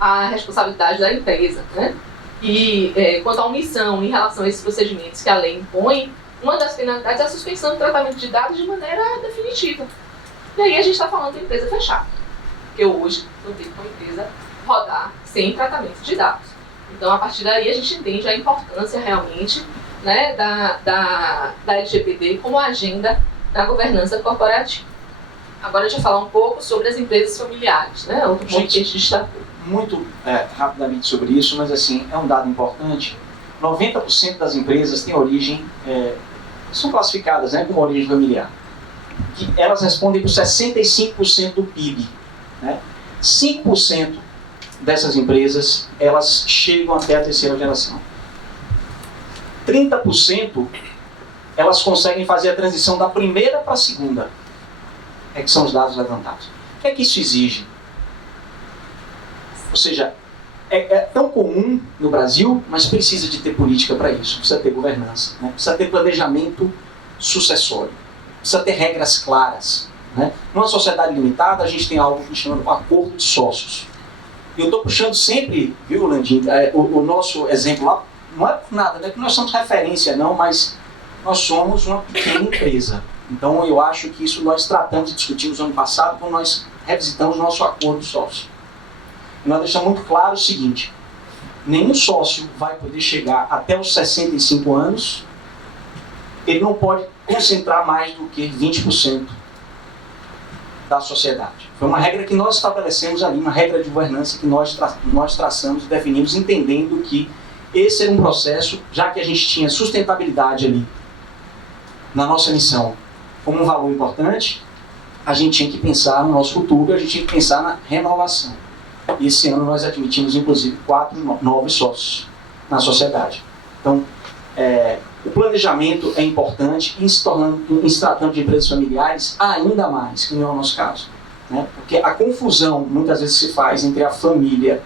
a responsabilidade da empresa, né? E quanto à omissão em relação a esses procedimentos que a lei impõe, uma das penalidades é a suspensão do tratamento de dados de maneira definitiva. E aí a gente está falando de empresa fechada, porque hoje não tem como empresa rodar sem tratamento de dados. Então, a partir daí, a gente entende a importância realmente, né, da LGPD como agenda da governança corporativa. Agora, a gente vai falar um pouco sobre as empresas familiares, né? Outro ponto que a gente destacou. Muito rapidamente sobre isso, mas assim, é um dado importante. 90% das empresas têm origem, são classificadas, né, como origem familiar. Que elas respondem por 65% do PIB. Né? 5% dessas empresas, elas chegam até a terceira geração. 30% elas conseguem fazer a transição da primeira para a segunda. Que são os dados levantados. O que é que isso exige? Ou seja, é tão comum no Brasil, mas precisa de ter política para isso, precisa ter governança, né? Precisa ter planejamento sucessório, precisa ter regras claras. Né? Numa sociedade limitada, a gente tem algo que chama de acordo de sócios. E eu estou puxando sempre, viu, Landim, o nosso exemplo lá, não é por nada, não é que nós somos referência, não, mas nós somos uma pequena empresa. Então, eu acho que isso nós tratamos e discutimos ano passado quando nós revisitamos nosso acordo de sócio. E nós deixamos muito claro o seguinte: nenhum sócio vai poder chegar até os 65 anos, ele não pode concentrar mais do que 20% da sociedade. Foi uma regra que nós estabelecemos ali, uma regra de governança que nós traçamos e definimos, entendendo que esse era um processo, já que a gente tinha sustentabilidade ali na nossa missão como um valor importante, a gente tinha que pensar no nosso futuro, a gente tinha que pensar na renovação. E esse ano nós admitimos, inclusive, 4 novos sócios na sociedade. Então, o planejamento é importante, em se tratando de empresas familiares, ainda mais, que não é o nosso caso. Né? Porque a confusão, muitas vezes, se faz entre a família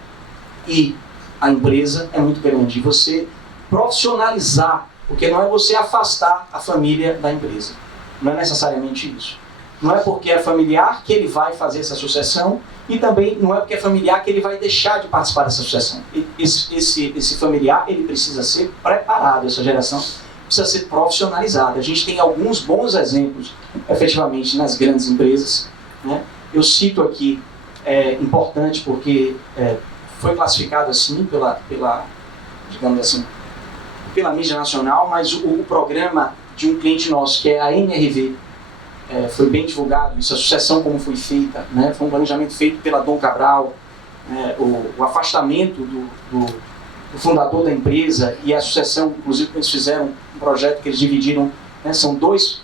e a empresa é muito grande. E você profissionalizar, porque não é você afastar a família da empresa. Não é necessariamente isso. Não é porque é familiar que ele vai fazer essa sucessão e também não é porque é familiar que ele vai deixar de participar dessa sucessão. Esse familiar, ele precisa ser preparado, essa geração precisa ser profissionalizada. A gente tem alguns bons exemplos, efetivamente, nas grandes empresas. Né? Eu cito aqui, importante porque foi classificado assim digamos assim, pela mídia nacional, mas o programa de um cliente nosso, que é a NRV, foi bem divulgado, isso, a sucessão como foi feita, né? Foi um planejamento feito pela Dom Cabral, o afastamento do fundador da empresa e a sucessão, inclusive eles fizeram um projeto que eles dividiram, né? São dois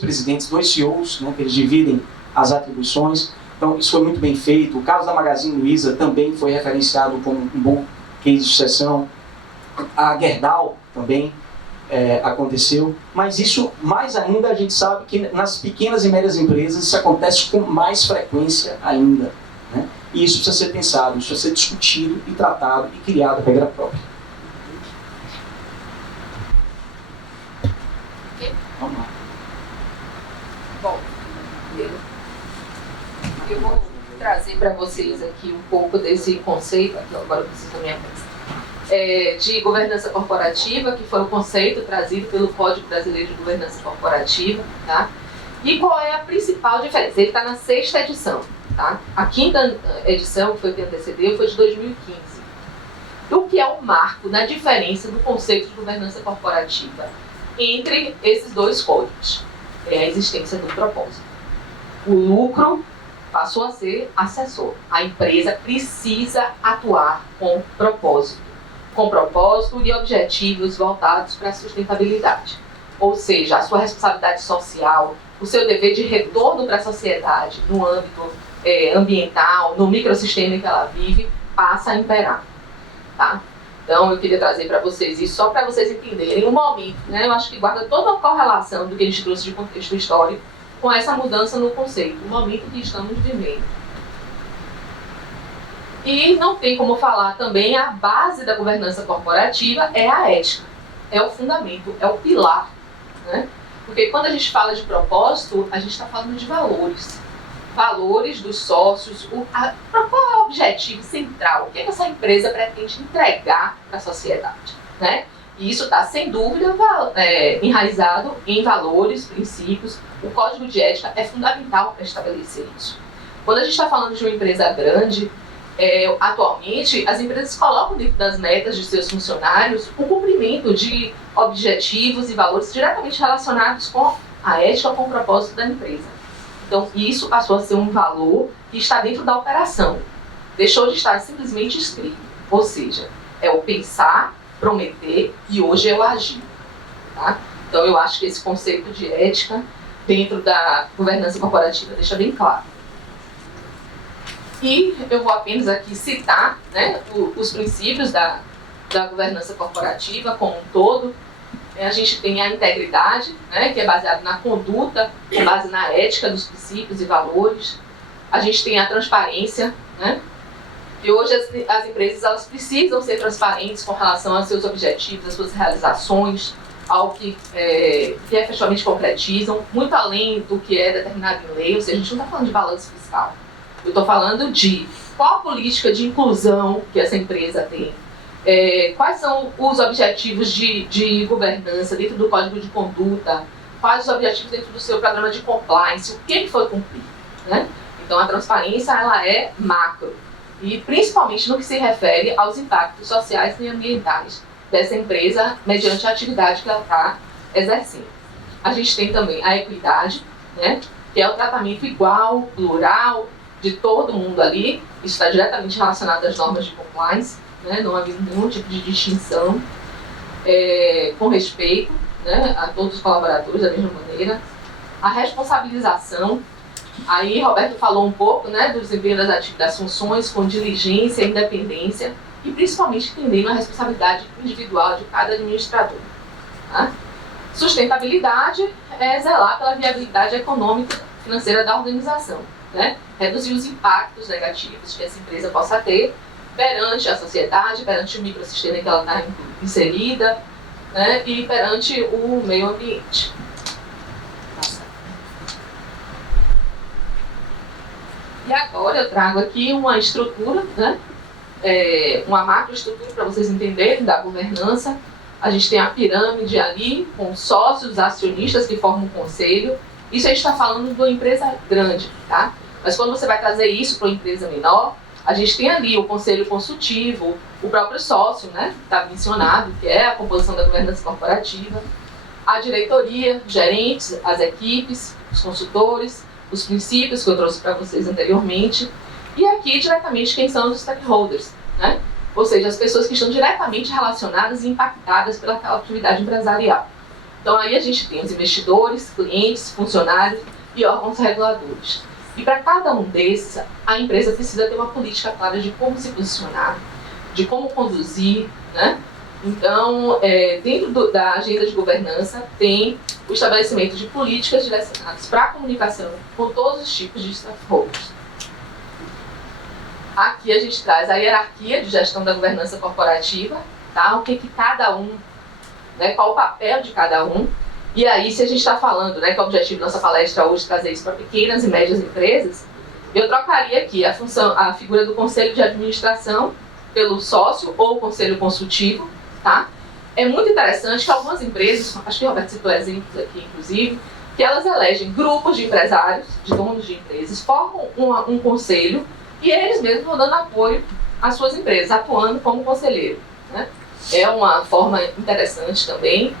presidentes, 2 CEOs, né? Que eles dividem as atribuições, então isso foi muito bem feito. O caso da Magazine Luiza também foi referenciado como um bom case de sucessão, a Gerdau também aconteceu, mas isso, mais ainda, a gente sabe que nas pequenas e médias empresas isso acontece com mais frequência ainda. Né? E isso precisa ser pensado, isso precisa ser discutido e tratado e criado a regra própria. Vamos lá. Bom, eu vou trazer para vocês aqui um pouco desse conceito, agora eu preciso da minha vez. De governança corporativa, que foi o conceito trazido pelo Código Brasileiro de Governança Corporativa, tá? E qual é a principal diferença? Ele está na 6ª edição, tá? A 5ª edição, que foi que antecedeu, foi de 2015. O que é o marco na diferença do conceito de governança corporativa entre esses 2 códigos? É a existência do propósito. O lucro passou a ser acessor. A empresa precisa atuar com propósito e objetivos voltados para a sustentabilidade. Ou seja, a sua responsabilidade social, o seu dever de retorno para a sociedade no âmbito ambiental, no microsistema em que ela vive, passa a imperar. Tá? Então, eu queria trazer para vocês isso, só para vocês entenderem o momento. Né? Eu acho que guarda toda a correlação do que a gente trouxe de contexto histórico com essa mudança no conceito, o momento que estamos vivendo. E não tem como falar também, a base da governança corporativa é a ética, é o fundamento, é o pilar. Né? Porque quando a gente fala de propósito, a gente está falando de valores. Valores dos sócios, qual é o objetivo central, o que essa empresa pretende entregar para a sociedade. Né? E isso está, sem dúvida, enraizado em valores, princípios. O código de ética é fundamental para estabelecer isso. Quando a gente está falando de uma empresa grande, atualmente, as empresas colocam dentro das metas de seus funcionários o cumprimento de objetivos e valores diretamente relacionados com a ética, com o propósito da empresa. Então, isso passou a ser um valor que está dentro da operação. Deixou de estar simplesmente escrito. Ou seja, é o pensar, prometer e hoje é o agir. Tá? Então, eu acho que esse conceito de ética dentro da governança corporativa deixa bem claro. E eu vou apenas aqui citar, né, os princípios da governança corporativa como um todo. A gente tem a integridade, né, que é baseada na conduta, com base na ética dos princípios e valores. A gente tem a transparência, né, e hoje as empresas elas precisam ser transparentes com relação aos seus objetivos, às suas realizações, ao que efetivamente concretizam, muito além do que é determinado em lei. Ou seja, a gente não está falando de balanço fiscal. Eu estou falando de qual a política de inclusão que essa empresa tem, quais são os objetivos de governança dentro do código de conduta, quais os objetivos dentro do seu programa de compliance, o que foi cumprido. Né? Então, a transparência ela é macro, e principalmente no que se refere aos impactos sociais e ambientais dessa empresa mediante a atividade que ela está exercendo. A gente tem também a equidade, né, que é o tratamento igual, plural, de todo mundo ali. Isso está diretamente relacionado às normas de compliance, né? Não havia nenhum tipo de distinção, com respeito, né, a todos os colaboradores da mesma maneira. A responsabilização, Aí Roberto falou um pouco, né, do desempenho das funções com diligência, independência e principalmente entendendo a responsabilidade individual de cada administrador. Tá? Sustentabilidade é zelar pela viabilidade econômica e financeira da organização, né? Reduzir os impactos negativos que essa empresa possa ter perante a sociedade, perante o microsistema em que ela está inserida, né? E perante o meio ambiente. E agora eu trago aqui uma estrutura, né? Uma macroestrutura para vocês entenderem da governança. A gente tem a pirâmide ali, com sócios, acionistas que formam o conselho. Isso a gente está falando de uma empresa grande, tá? Mas quando você vai trazer isso para uma empresa menor, a gente tem ali o conselho consultivo, o próprio sócio, né? Que está mencionado, que é a composição da governança corporativa, a diretoria, gerentes, as equipes, os consultores, os princípios que eu trouxe para vocês anteriormente, e aqui diretamente quem são os stakeholders, né? Ou seja, as pessoas que estão diretamente relacionadas e impactadas pela atividade empresarial. Então aí a gente tem os investidores, clientes, funcionários e órgãos reguladores. E para cada um desses, a empresa precisa ter uma política clara de como se posicionar, de como conduzir, né? Então, dentro da agenda de governança, tem o estabelecimento de políticas direcionadas para a comunicação com todos os tipos de stakeholders. Aqui a gente traz a hierarquia de gestão da governança corporativa, tá? O que cada um, né, qual o papel de cada um. E aí, se a gente está falando, né, que o objetivo da nossa palestra hoje é trazer isso para pequenas e médias empresas, eu trocaria aqui a figura do conselho de administração pelo sócio ou conselho consultivo, tá? É muito interessante que algumas empresas, acho que o Roberto citou exemplos aqui, inclusive, que elas elegem grupos de empresários, de donos de empresas, formam um conselho e eles mesmos vão dando apoio às suas empresas, atuando como conselheiro, né? É uma forma interessante também.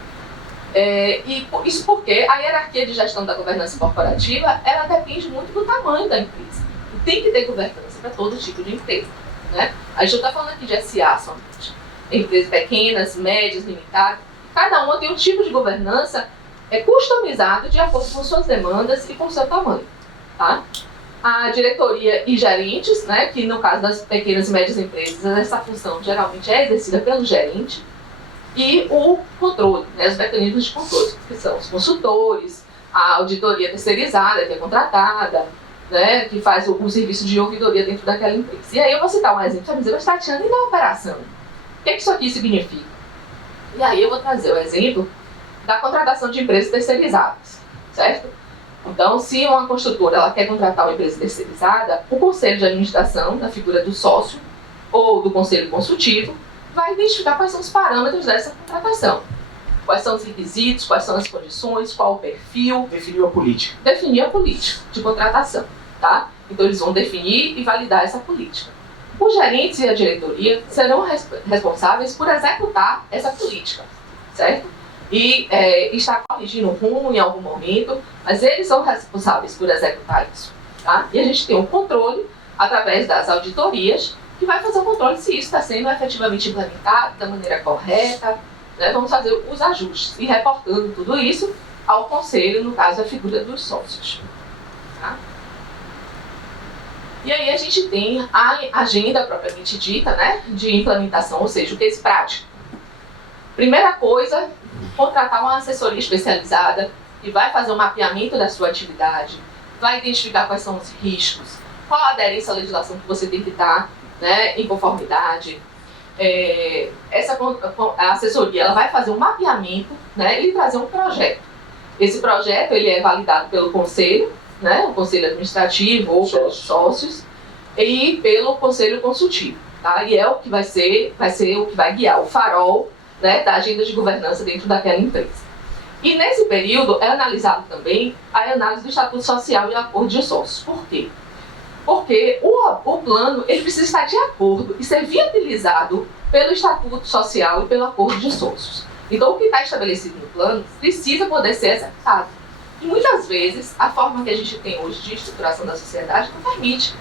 E isso porque a hierarquia de gestão da governança corporativa, ela depende muito do tamanho da empresa. E tem que ter governança para todo tipo de empresa, né? A gente não está falando aqui de SA somente. Empresas pequenas, médias, limitadas. Cada uma tem um tipo de governança customizado de acordo com suas demandas e com o seu tamanho, tá? A diretoria e gerentes, né, que no caso das pequenas e médias empresas, essa função geralmente é exercida pelo gerente, e o controle, né, os mecanismos de controle, que são os consultores, a auditoria terceirizada, que é contratada, né, que faz o serviço de ouvidoria dentro daquela empresa. E aí eu vou citar um exemplo, mas dizer, Tatiana, e na operação? O que isso aqui significa? E aí eu vou trazer o exemplo da contratação de empresas terceirizadas, certo? Então, se uma construtora ela quer contratar uma empresa terceirizada, o conselho de administração, na figura do sócio ou do conselho consultivo, vai identificar quais são os parâmetros dessa contratação. Quais são os requisitos, quais são as condições, qual o perfil. Definir a política. Definir a política de contratação, tá? Então, eles vão definir e validar essa política. Os gerentes e a diretoria serão responsáveis por executar essa política, certo? E está corrigindo o rumo em algum momento, mas eles são responsáveis por executar isso, tá? E a gente tem um controle através das auditorias, que vai fazer o controle se isso está sendo efetivamente implementado da maneira correta, né? Vamos fazer os ajustes e reportando tudo isso ao conselho, no caso a figura dos sócios, tá? E aí a gente tem a agenda propriamente dita, né, de implementação, ou seja, o case prático. Primeira coisa, contratar uma assessoria especializada que vai fazer um mapeamento da sua atividade, vai identificar quais são os riscos, qual a aderência à legislação que você tem que estar, né, em conformidade. A assessoria ela vai fazer um mapeamento, né, e trazer um projeto. Esse projeto ele é validado pelo conselho, né, o conselho administrativo ou pelos sócios e pelo conselho consultivo, tá? E é o que vai ser o que vai guiar o farol, né, da agenda de governança dentro daquela empresa. E nesse período é analisado também a análise do estatuto social e acordo de sócios. Por quê? Porque o plano ele precisa estar de acordo e ser viabilizado pelo estatuto social e pelo acordo de sócios. Então o que está estabelecido no plano precisa poder ser executado. E muitas vezes a forma que a gente tem hoje de estruturação da sociedade não permite.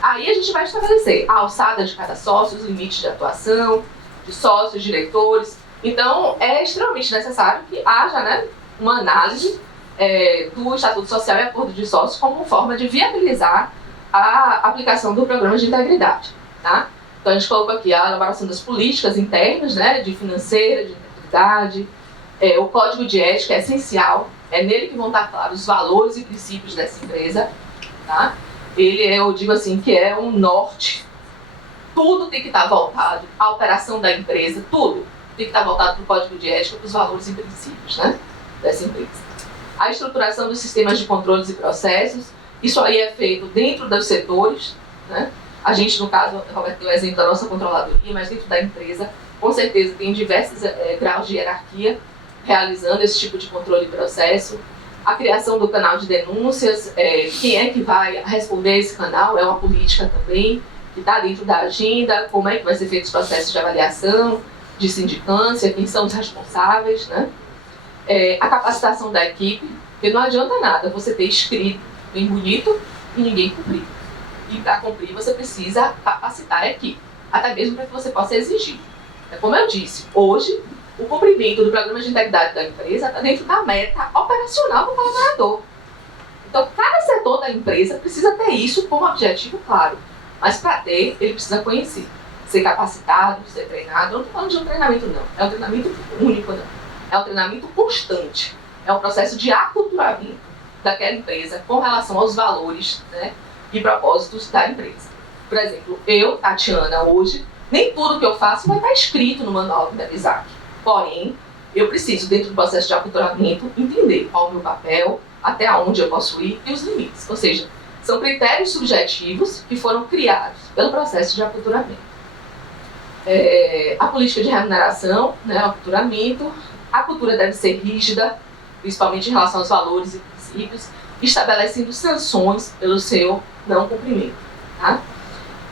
Aí a gente vai estabelecer a alçada de cada sócio, os limites de atuação, de sócios, diretores. Então, é extremamente necessário que haja, né, uma análise do Estatuto Social e Acordo de Sócios como forma de viabilizar a aplicação do programa de integridade. Tá? Então a gente colocou aqui a elaboração das políticas internas, né, de financeira, de integridade, o código de ética é essencial, é nele que vão estar claros os valores e princípios dessa empresa. Tá? Ele eu digo assim, que é um norte. Tudo tem que estar voltado à operação da empresa, tudo tem que estar voltado para o código de ética, para os valores e princípios, né, dessa empresa. A estruturação dos sistemas de controles e processos, isso aí é feito dentro dos setores, né? A gente, no caso, Roberto deu o exemplo da nossa controladoria, mas dentro da empresa, com certeza, tem diversos graus de hierarquia realizando esse tipo de controle e processo. A criação do canal de denúncias, quem é que vai responder a esse canal? É uma política também, que está dentro da agenda, como é que vai ser feito os processos de avaliação, de sindicância, quem são os responsáveis, né? A capacitação da equipe, porque não adianta nada você ter escrito bem bonito e ninguém cumprir. E para cumprir você precisa capacitar a equipe, até mesmo para que você possa exigir. Como eu disse, hoje o cumprimento do programa de integridade da empresa está dentro da meta operacional do colaborador. Então cada setor da empresa precisa ter isso como objetivo claro, mas para ter ele precisa conhecer, ser capacitado, ser treinado. Eu não estou falando de um treinamento não, é um treinamento único não. É um treinamento constante, é um processo de aculturamento daquela empresa com relação aos valores, né, e propósitos da empresa. Por exemplo, eu, Tatiana, hoje, nem tudo que eu faço vai estar escrito no manual da ISAC. Porém, eu preciso, dentro do processo de aculturamento, entender qual é o meu papel, até onde eu posso ir e os limites. Ou seja, são critérios subjetivos que foram criados pelo processo de aculturamento. A política de remuneração, né, o aculturamento. A cultura deve ser rígida, principalmente em relação aos valores e princípios, estabelecendo sanções pelo seu não cumprimento. Tá?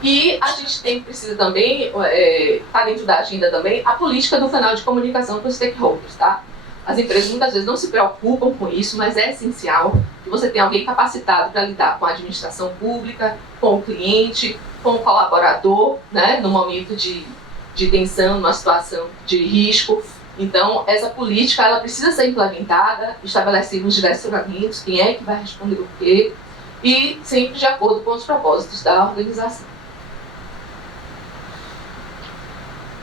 E a gente precisa também, está dentro da agenda também, a política do canal de comunicação com os stakeholders. Tá? As empresas muitas vezes não se preocupam com isso, mas é essencial que você tenha alguém capacitado para lidar com a administração pública, com o cliente, com o colaborador, né, no momento de tensão, numa situação de risco. Então, essa política ela precisa ser implementada, estabelecendo os direcionamentos, quem é que vai responder o quê, e sempre de acordo com os propósitos da organização.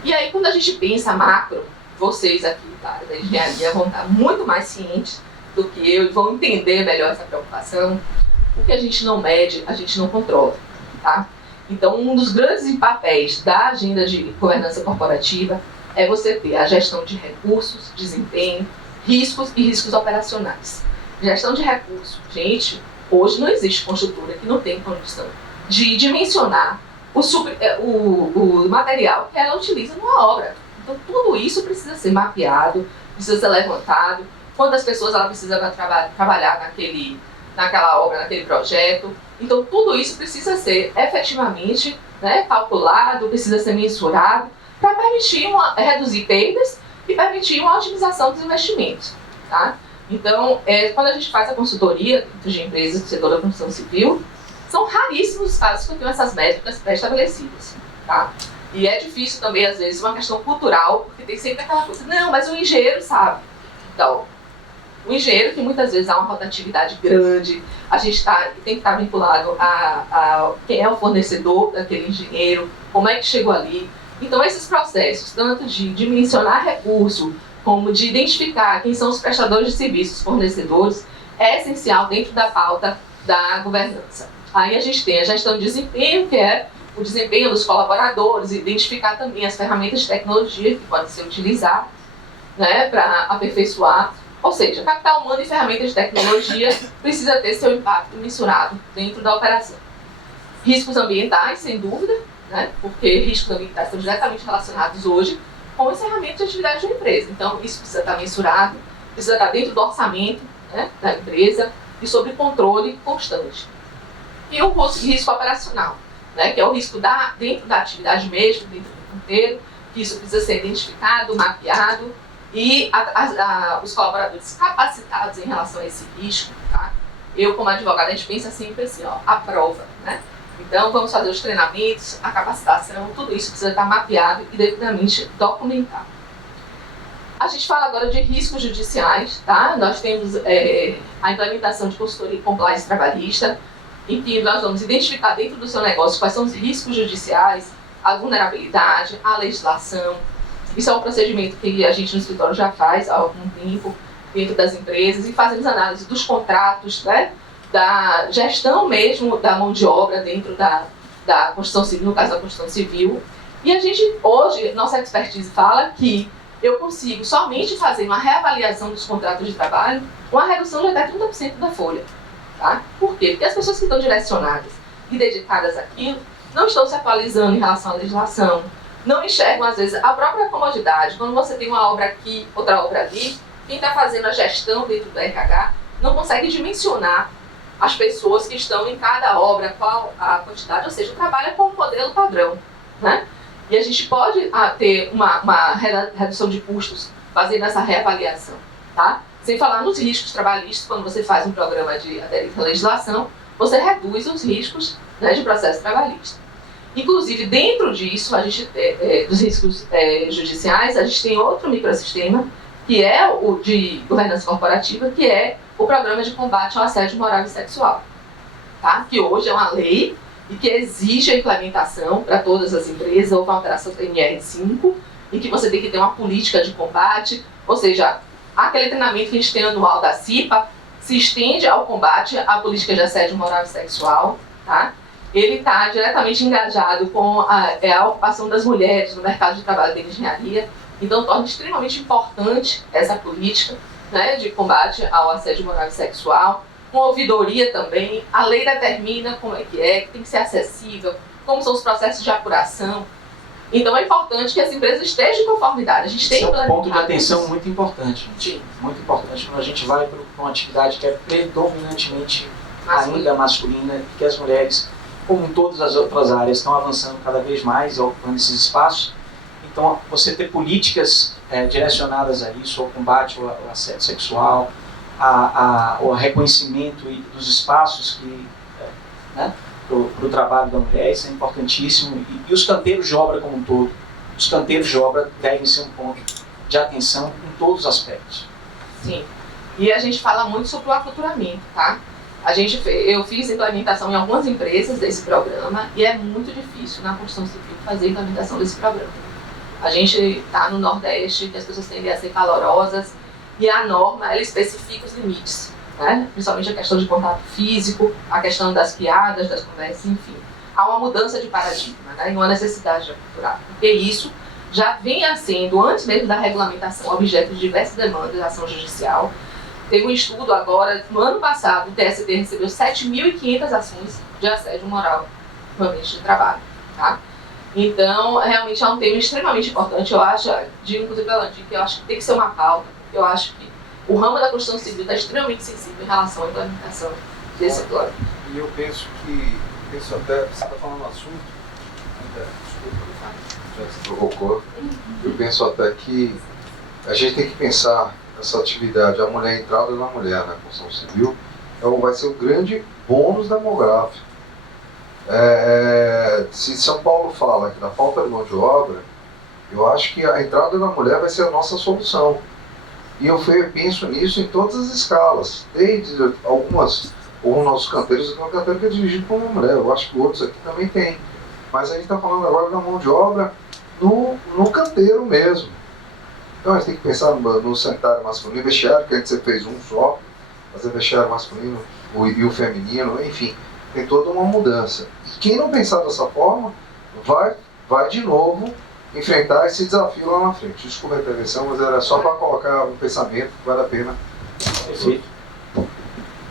E aí, quando a gente pensa macro, vocês aqui da área da engenharia vão estar muito mais cientes do que eu e vão entender melhor essa preocupação. O que a gente não mede, a gente não controla. Tá? Então, um dos grandes papéis da agenda de governança corporativa é você ter a gestão de recursos, desempenho, riscos e riscos operacionais. Gestão de recursos. Gente, hoje não existe construtora que não tem condição de dimensionar o material que ela utiliza numa obra. Então, tudo isso precisa ser mapeado, precisa ser levantado. Quantas pessoas ela precisa trabalhar naquela obra, naquele projeto. Então, tudo isso precisa ser efetivamente, né, calculado, precisa ser mensurado, para permitir reduzir perdas e permitir uma otimização dos investimentos. Tá? Então, quando a gente faz a consultoria de empresas do setor da construção civil, são raríssimos os casos que eu tenho essas métricas pré-estabelecidas. Tá? E é difícil também, às vezes, uma questão cultural, porque tem sempre aquela coisa, não, mas o engenheiro sabe. Então, o engenheiro, que muitas vezes há uma rotatividade grande, a gente tem que estar vinculado a quem é o fornecedor daquele engenheiro, como é que chegou ali. Então, esses processos, tanto de dimensionar recurso, como de identificar quem são os prestadores de serviços, fornecedores, é essencial dentro da pauta da governança. Aí a gente tem a gestão de desempenho, que é o desempenho dos colaboradores, identificar também as ferramentas de tecnologia que podem ser utilizadas, né, para aperfeiçoar. Ou seja, capital humano e ferramentas de tecnologia precisa ter seu impacto mensurado dentro da operação. Riscos ambientais, sem dúvida, né, porque riscos ambientais estão diretamente relacionados hoje com o encerramento de atividade de uma empresa. Então, isso precisa estar mensurado, precisa estar dentro do orçamento, né, da empresa e sob controle constante. E o risco operacional, né, que é o risco dentro da atividade mesmo, dentro do canteiro, que isso precisa ser identificado, mapeado e os colaboradores capacitados em relação a esse risco. Tá? Eu, como advogada, a gente pensa sempre assim, ó, a prova, né? Então, vamos fazer os treinamentos, a capacitação, tudo isso precisa estar mapeado e devidamente documentado. A gente fala agora de riscos judiciais, tá? Nós temos a implementação de consultoria e compliance trabalhista, em que nós vamos identificar dentro do seu negócio quais são os riscos judiciais, a vulnerabilidade, a legislação. Isso é um procedimento que a gente no escritório já faz há algum tempo dentro das empresas, e fazemos análise dos contratos, né? Da gestão mesmo da mão de obra dentro da construção civil, no caso da construção civil. E a gente, hoje, nossa expertise fala que eu consigo somente fazer uma reavaliação dos contratos de trabalho com a redução de até 30% da folha. Tá? Por quê? Porque as pessoas que estão direcionadas e dedicadas àquilo não estão se atualizando em relação à legislação, não enxergam, às vezes, a própria comodidade. Quando você tem uma obra aqui, outra obra ali, quem está fazendo a gestão dentro do RH não consegue dimensionar as pessoas que estão em cada obra, qual a quantidade, ou seja, trabalha com um modelo padrão, né? E a gente pode ter uma redução de custos fazendo essa reavaliação, tá? Sem falar nos riscos trabalhistas. Quando você faz um programa de aderência à legislação, você reduz os riscos, né, de processo trabalhista. Inclusive, dentro disso, a gente, dos riscos judiciais, a gente tem outro microsistema, que é o de governança corporativa, que é o programa de combate ao assédio moral e sexual, tá? Que hoje é uma lei e que exige a implementação para todas as empresas. Houve uma alteração da NR5, em que você tem que ter uma política de combate, ou seja, aquele treinamento que a gente tem anual da CIPA se estende ao combate à política de assédio moral e sexual, tá? Ele está diretamente engajado com a ocupação das mulheres no mercado de trabalho da engenharia, então torna extremamente importante essa política, né, de combate ao assédio moral e sexual, com ouvidoria também. A lei determina como é, que tem que ser acessível, como são os processos de apuração. Então é importante que as empresas estejam em conformidade. A gente tem um ponto de atenção muito importante, gente. Muito importante quando a gente vai para uma atividade que é predominantemente ainda masculina, e que as mulheres, como em todas as outras áreas, estão avançando cada vez mais, ocupando esses espaços. Então, você ter políticas direcionadas a isso, ao combate ao assédio sexual, ao reconhecimento dos espaços né, para o trabalho da mulher, isso é importantíssimo. E os canteiros de obra como um todo. Os canteiros de obra devem ser um ponto de atenção em todos os aspectos. Sim. E a gente fala muito sobre o aculturamento, tá? Eu fiz implementação em algumas empresas desse programa e é muito difícil na construção civil fazer a implementação desse programa. A gente está no Nordeste, que as pessoas tendem a ser calorosas, e a norma, ela especifica os limites, né? Principalmente a questão de contato físico, a questão das piadas, das conversas, enfim. Há uma mudança de paradigma, né? E uma necessidade de aculturar, porque isso já vinha sendo, antes mesmo da regulamentação, objeto de diversas demandas de ação judicial. Teve um estudo agora, no ano passado, o TST recebeu 7.500 ações de assédio moral no ambiente de trabalho, tá? Então, realmente é um tema extremamente importante. Eu acho, digo inclusive pela Landim, que eu acho que tem que ser uma pauta, porque eu acho que o ramo da construção civil está extremamente sensível em relação à implementação desse plano. E eu penso até, você está falando um assunto, desculpa, já se provocou, eu penso até que a gente tem que pensar essa atividade, a mulher, a entrada da mulher na construção civil, vai ser o grande bônus demográfico. Se São Paulo fala que na falta de mão de obra, eu acho que a entrada da mulher vai ser a nossa solução. E eu penso nisso em todas as escalas, desde algumas, ou nossos canteiros, tem um canteiro que é dirigido por uma mulher, eu acho que outros aqui também tem. Mas a gente está falando agora da mão de obra no canteiro mesmo. Então a gente tem que pensar no sanitário masculino, vestiário, que antes você fez um só, fazer vestiário masculino e o feminino, enfim, tem toda uma mudança. E quem não pensar dessa forma, vai de novo enfrentar esse desafio lá na frente. Desculpa a intervenção, mas era só para colocar um pensamento que vale a pena. Perfeito.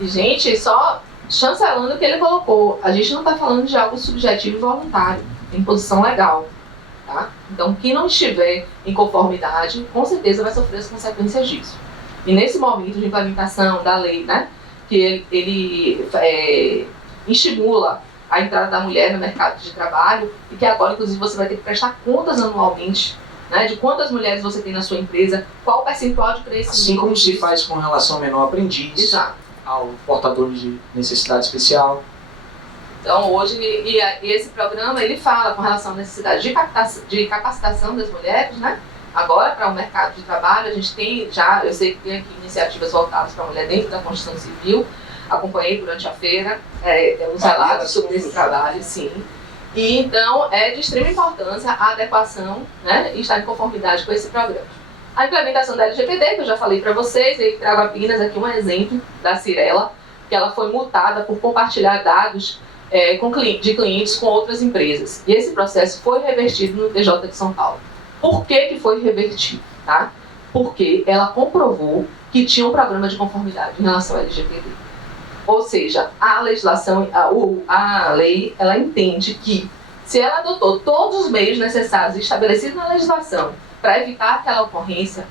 E, gente, só chancelando o que ele colocou, a gente não está falando de algo subjetivo e voluntário, tem posição legal. Tá? Então, quem não estiver em conformidade, com certeza vai sofrer as consequências disso. E nesse momento de implementação da lei, né, que ele estimula a entrada da mulher no mercado de trabalho, e que agora, inclusive, você vai ter que prestar contas anualmente, né, de quantas mulheres você tem na sua empresa, qual o percentual de crescimento. Assim como se faz com relação ao menor aprendiz, exato, ao portador de necessidade especial. Então, hoje, e esse programa, ele fala com relação à necessidade de capacitação das mulheres, né? Agora, para o mercado de trabalho, a gente tem já, eu sei que tem aqui iniciativas voltadas para a mulher dentro da construção civil, acompanhei durante a feira os relatos sobre esse trabalho, sim. E então é de extrema importância a adequação, né, e estar em conformidade com esse programa. A implementação da LGPD, que eu já falei para vocês, e trago apenas aqui um exemplo da Cirela, que ela foi multada por compartilhar dados de clientes com outras empresas. E esse processo foi revertido no TJ de São Paulo. Por que foi revertido? Tá? Porque ela comprovou que tinha um programa de conformidade em relação ao LGPD. Ou seja, a legislação, a lei, ela entende que se ela adotou todos os meios necessários estabelecidos na legislação para evitar aquela ocorrência,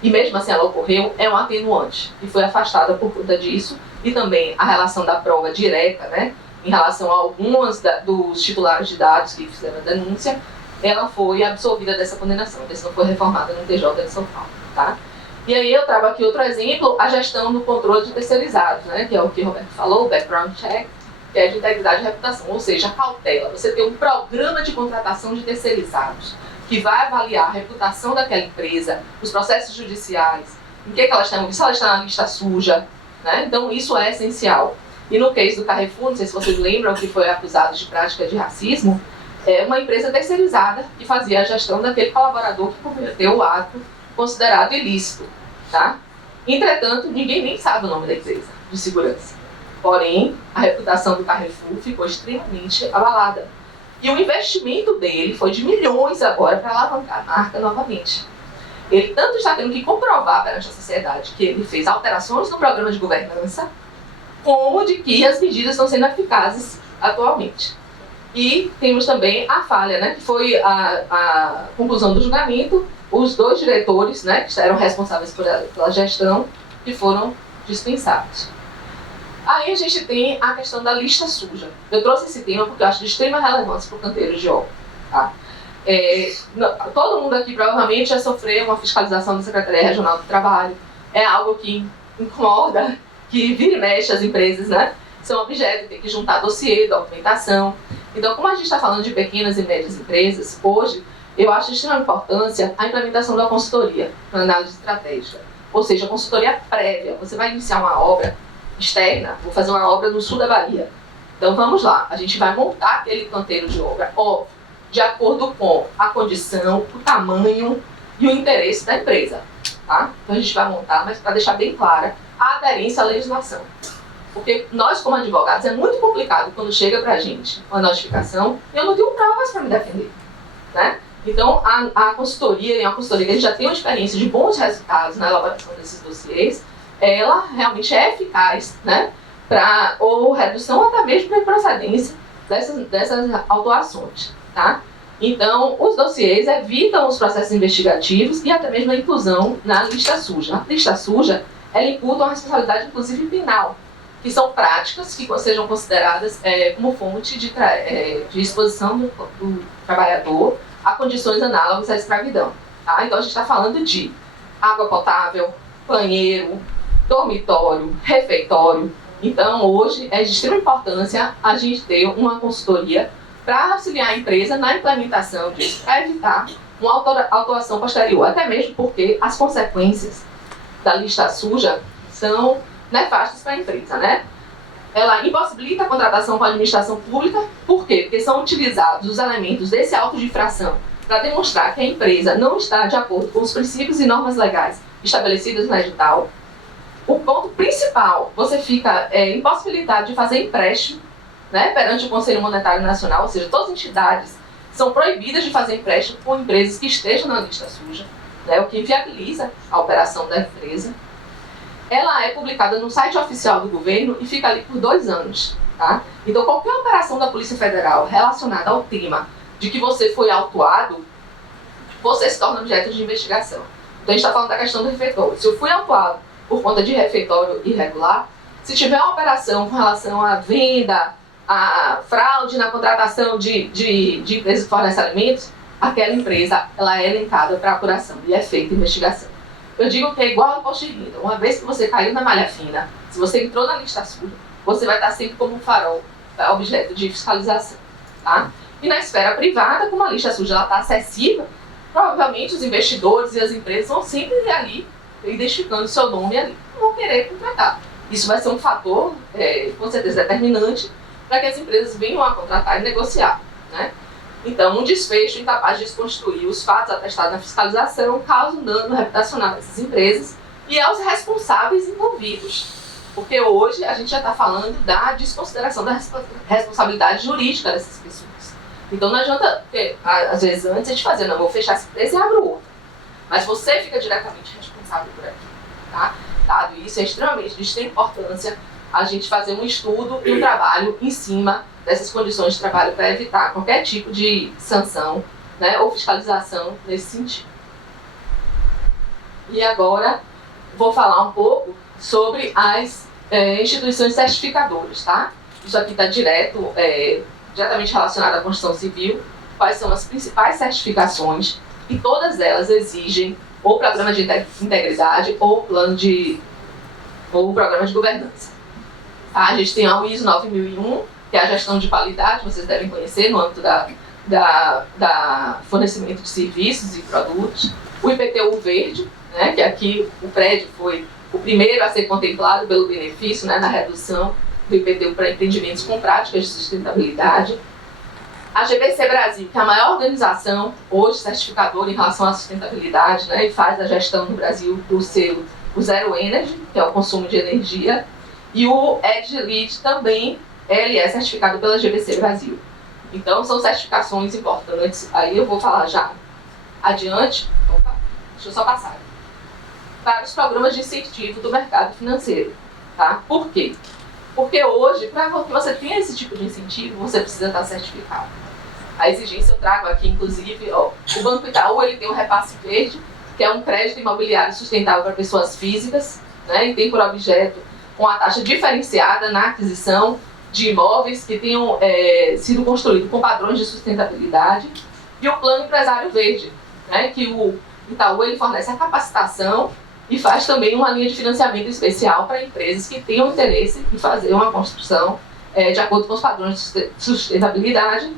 e mesmo assim ela ocorreu, é um atenuante, e foi afastada por conta disso, e também a relação da prova direta, né, em relação a alguns dos titulares de dados que fizeram a denúncia, ela foi absolvida dessa condenação, isso não foi reformada no TJ de São Paulo, tá? E aí eu trago aqui outro exemplo, a gestão do controle de terceirizados, né, que é o que o Roberto falou, o background check, que é de integridade e reputação, ou seja, a cautela. Você tem um programa de contratação de terceirizados, que vai avaliar a reputação daquela empresa, os processos judiciais, em que elas estão, se ela está na lista suja, né? Então isso é essencial. E no caso do Carrefour, não sei se vocês lembram, que foi acusado de prática de racismo, é uma empresa terceirizada que fazia a gestão daquele colaborador que cometeu o ato considerado ilícito, tá? Entretanto, ninguém nem sabe o nome da empresa de segurança. Porém, a reputação do Carrefour ficou extremamente abalada. E o investimento dele foi de milhões agora para alavancar a marca novamente. Ele tanto está tendo que comprovar perante a sociedade que ele fez alterações no programa de governança, como de que as medidas estão sendo eficazes atualmente. E temos também a falha, né, que foi a conclusão do julgamento, os 2 diretores, né, que eram responsáveis pela gestão, que foram dispensados. Aí a gente tem a questão da lista suja. Eu trouxe esse tema porque eu acho de extrema relevância para o canteiro de obra. Tá? Todo mundo aqui provavelmente já sofreu uma fiscalização da Secretaria Regional do Trabalho. É algo que incomoda, que vira e mexe as empresas, né? São objeto, tem que juntar dossiê, documentação. Então, como a gente está falando de pequenas e médias empresas, hoje, eu acho de extrema importância a implementação da consultoria, na análise estratégica. Ou seja, a consultoria prévia. Você vai iniciar uma obra externa, vou fazer uma obra no sul da Bahia. Então vamos lá, a gente vai montar aquele canteiro de obra, óbvio, de acordo com a condição, o tamanho e o interesse da empresa. Tá? Então a gente vai montar, mas para deixar bem clara a aderência à legislação. Porque nós, como advogados, é muito complicado quando chega para a gente uma notificação e eu não tenho provas para me defender. Né? Então a consultoria, e a consultoria que a gente já tem uma experiência de bons resultados na elaboração desses dossiês, ela realmente é eficaz, né, para ou redução ou até mesmo para procedência dessas autuações, tá? Então, os dossiês evitam os processos investigativos e até mesmo a inclusão na lista suja. A lista suja, ela imputa uma responsabilidade, inclusive, penal, que são práticas que sejam consideradas como fonte de exposição do trabalhador a condições análogas à escravidão, tá? Então, a gente está falando de água potável, banheiro, dormitório, refeitório. Então, hoje, é de extrema importância a gente ter uma consultoria para auxiliar a empresa na implementação disso, para evitar uma autuação posterior, até mesmo porque as consequências da lista suja são nefastas para a empresa, né? Ela impossibilita a contratação com a administração pública, por quê? Porque são utilizados os elementos desse auto de infração para demonstrar que a empresa não está de acordo com os princípios e normas legais estabelecidos no edital. O ponto principal, você fica impossibilitado de fazer empréstimo, né, perante o Conselho Monetário Nacional, ou seja, todas as entidades são proibidas de fazer empréstimo com empresas que estejam na lista suja, né, o que inviabiliza a operação da empresa. Ela é publicada no site oficial do governo e fica ali por 2 anos. Tá? Então, qualquer operação da Polícia Federal relacionada ao tema de que você foi autuado, você se torna objeto de investigação. Então, a gente está falando da questão do refeitório. Se eu fui autuado por conta de refeitório irregular, se tiver uma operação com relação à venda, a fraude na contratação de empresas que fornecem alimentos, aquela empresa ela é elencada para apuração e é feita investigação. Eu digo que é igual ao imposto de renda. Uma vez que você caiu na malha fina, se você entrou na lista suja, você vai estar sempre como um farol, objeto de fiscalização. Tá? E na esfera privada, como a lista suja está acessível, provavelmente os investidores e as empresas vão sempre ali identificando o seu nome ali, vão querer contratar. Isso vai ser um fator, com certeza, determinante para que as empresas venham a contratar e negociar, né? Então, um desfecho incapaz de desconstruir os fatos atestados na fiscalização causa um dano reputacional a essas empresas e aos responsáveis envolvidos. Porque hoje a gente já está falando da desconsideração da responsabilidade jurídica dessas pessoas. Então não adianta, porque, às vezes antes a gente fazia, não, vou fechar essa empresa e abro outra. Mas você fica diretamente responsável por aquilo, tá? Dado isso, é extremamente de extrema importância a gente fazer um estudo e um trabalho em cima dessas condições de trabalho para evitar qualquer tipo de sanção, né, ou fiscalização nesse sentido. E agora vou falar um pouco sobre as instituições certificadoras, tá? Isso aqui está diretamente relacionado à construção civil, quais são as principais certificações, e todas elas exigem ou programa de integridade ou programa de governança. Tá? A gente tem a ISO 9001, que é a gestão de qualidade, vocês devem conhecer no âmbito da fornecimento de serviços e produtos. O IPTU verde, né, que aqui o prédio foi o primeiro a ser contemplado pelo benefício, né, na redução do IPTU para empreendimentos com práticas de sustentabilidade. A GBC Brasil, que é a maior organização hoje certificadora em relação à sustentabilidade, né, e faz a gestão no Brasil do selo o Zero Energy, que é o consumo de energia, e o Edge Lead também, ele é certificado pela GBC Brasil. Então, são certificações importantes. Aí eu vou falar já adiante. Opa, deixa eu só passar. Para os programas de incentivo do mercado financeiro. Tá? Por quê? Porque hoje, para que você tenha esse tipo de incentivo, você precisa estar certificado. A exigência eu trago aqui, inclusive, o Banco Itaú, ele tem um repasse verde, que é um crédito imobiliário sustentável para pessoas físicas, né, e tem por objeto uma taxa diferenciada na aquisição de imóveis que tenham sido construídos com padrões de sustentabilidade, e o Plano Empresário Verde, né, que o Itaú ele fornece a capacitação e faz também uma linha de financiamento especial para empresas que tenham interesse em fazer uma construção de acordo com os padrões de sustentabilidade,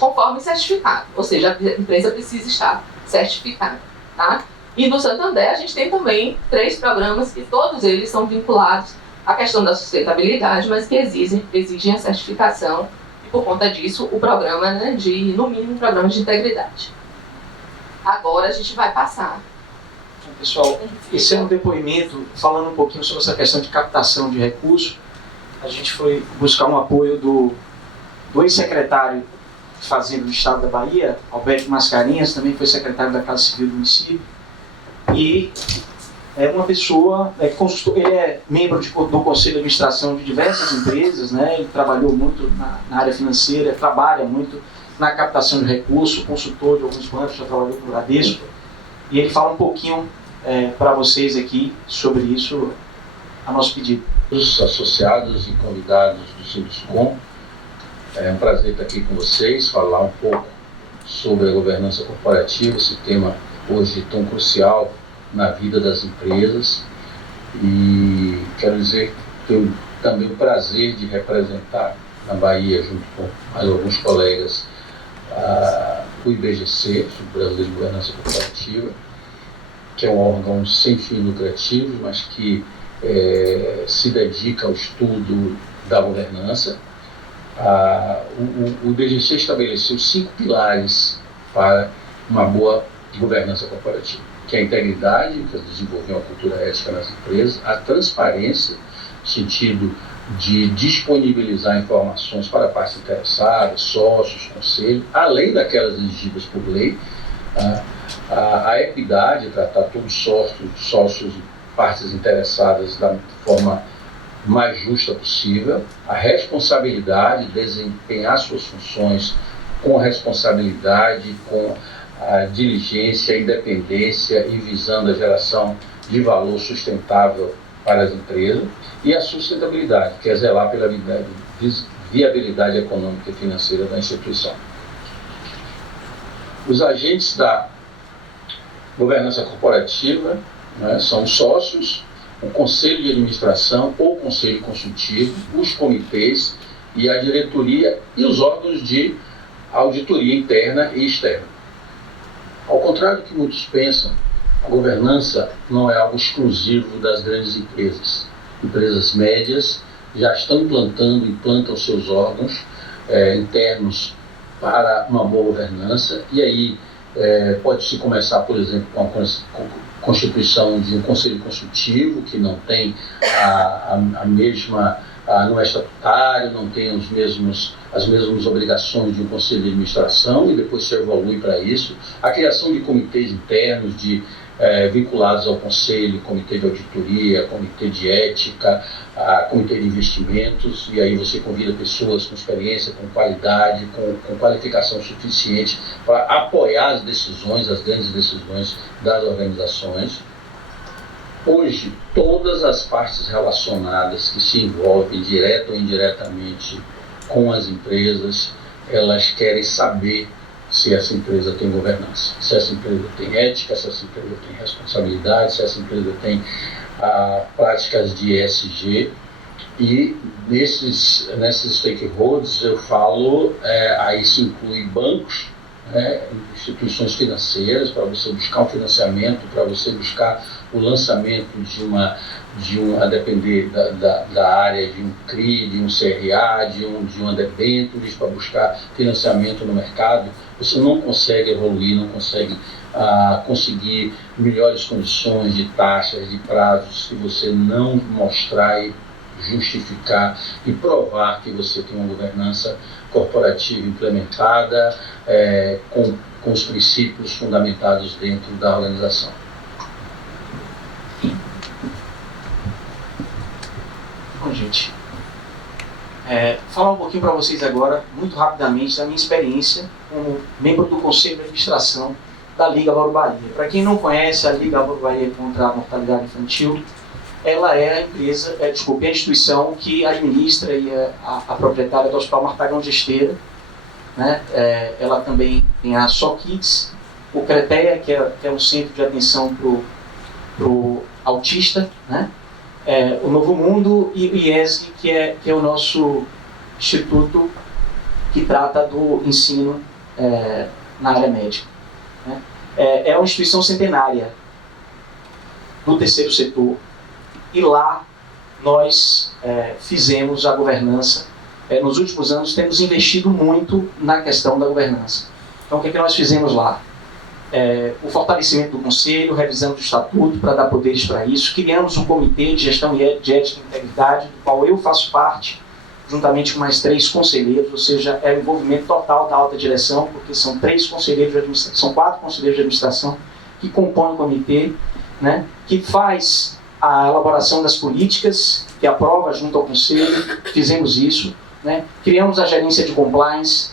conforme certificado, ou seja, a empresa precisa estar certificada. Tá? E no Santander a gente tem também 3 programas que todos eles são vinculados à questão da sustentabilidade, mas que exigem a certificação e por conta disso o programa, né, no mínimo um programa de integridade. Agora a gente vai passar. Pessoal, esse é um depoimento falando um pouquinho sobre essa questão de captação de recursos. A gente foi buscar um apoio do ex-secretário de Fazenda do Estado da Bahia, Alberto Mascarenhas, também foi secretário da Casa Civil do município, e é uma pessoa, ele é membro do Conselho de Administração de diversas empresas, né? Ele trabalhou muito na área financeira, trabalha muito na captação de recursos, consultor de alguns bancos, já trabalhou com o Bradesco, e ele fala um pouquinho para vocês aqui sobre isso, a nosso pedido. Os associados e convidados do Subscom, é um prazer estar aqui com vocês, falar um pouco sobre a governança corporativa, esse tema hoje tão crucial na vida das empresas. E quero dizer que eu também o prazer de representar na Bahia, junto com mais alguns colegas, o IBGC, o Brasileiro de Governança Corporativa, que é um órgão sem fins lucrativos, mas que se dedica ao estudo da governança. O IBGC estabeleceu 5 pilares para uma boa governança corporativa, que é a integridade, que é desenvolver uma cultura ética nas empresas, a transparência, no sentido de disponibilizar informações para partes interessadas, sócios, conselho, além daquelas exigidas por lei, a equidade, tratar todos os sócios e partes interessadas da forma mais justa possível, a responsabilidade, desempenhar suas funções com responsabilidade, com a diligência, independência e visando a geração de valor sustentável para as empresas, e a sustentabilidade, que é zelar pela viabilidade econômica e financeira da instituição. Os agentes da governança corporativa, né, são os sócios, o conselho de administração ou conselho consultivo, os comitês e a diretoria e os órgãos de auditoria interna e externa. Ao contrário do que muitos pensam, a governança não é algo exclusivo das grandes empresas. Empresas médias já estão implantam seus órgãos internos para uma boa governança, e aí pode-se começar, por exemplo, com a constituição de um conselho consultivo, que não tem não é estatutário, não tem as mesmas obrigações de um conselho de administração, e depois se evolui para isso. A criação de comitês internos vinculados ao conselho, comitê de auditoria, comitê de ética, comitê de investimentos, e aí você convida pessoas com experiência, com qualidade, com qualificação suficiente para apoiar as grandes decisões das organizações. Hoje, todas as partes relacionadas que se envolvem direta ou indiretamente com as empresas, elas querem saber se essa empresa tem governança, se essa empresa tem ética, se essa empresa tem responsabilidade, se essa empresa tem práticas de ESG. E nesses stakeholders eu falo, aí se inclui bancos, instituições financeiras, para você buscar um financiamento, para você buscar o lançamento a depender da área, de um CRI, de um CRA, de uma debêntures, para buscar financiamento no mercado. Você não consegue evoluir, não consegue conseguir melhores condições de taxas, de prazos, se você não mostrar e justificar e provar que você tem uma governança corporativa implementada, com os princípios fundamentados dentro da organização. Bom, gente, falar um pouquinho para vocês agora, muito rapidamente, da minha experiência como membro do Conselho de Administração da Liga Álvaro Bahia. Para quem não conhece, a Liga Álvaro Bahia contra a Mortalidade Infantil, ela é a instituição que administra e é a proprietária do Hospital Martagão de Esteira, né? Ela também tem a SOKids, o CRETEA, que é um centro de atenção para o autista, né? O Novo Mundo, e o IESG, que é o nosso instituto que trata do ensino na área médica, né? É uma instituição centenária do terceiro setor, e lá nós fizemos a governança. Nos últimos anos temos investido muito na questão da governança. Então o que nós fizemos lá? O fortalecimento do conselho, revisamos o estatuto para dar poderes para isso, criamos um comitê de gestão de ética e integridade, do qual eu faço parte, juntamente com mais 3 conselheiros, ou seja, é o envolvimento total da alta direção, porque são 3 conselheiros de administração, são 4 conselheiros de administração que compõem o comitê, né, que faz a elaboração das políticas, que aprova junto ao conselho. Fizemos isso, né? Criamos a gerência de compliance,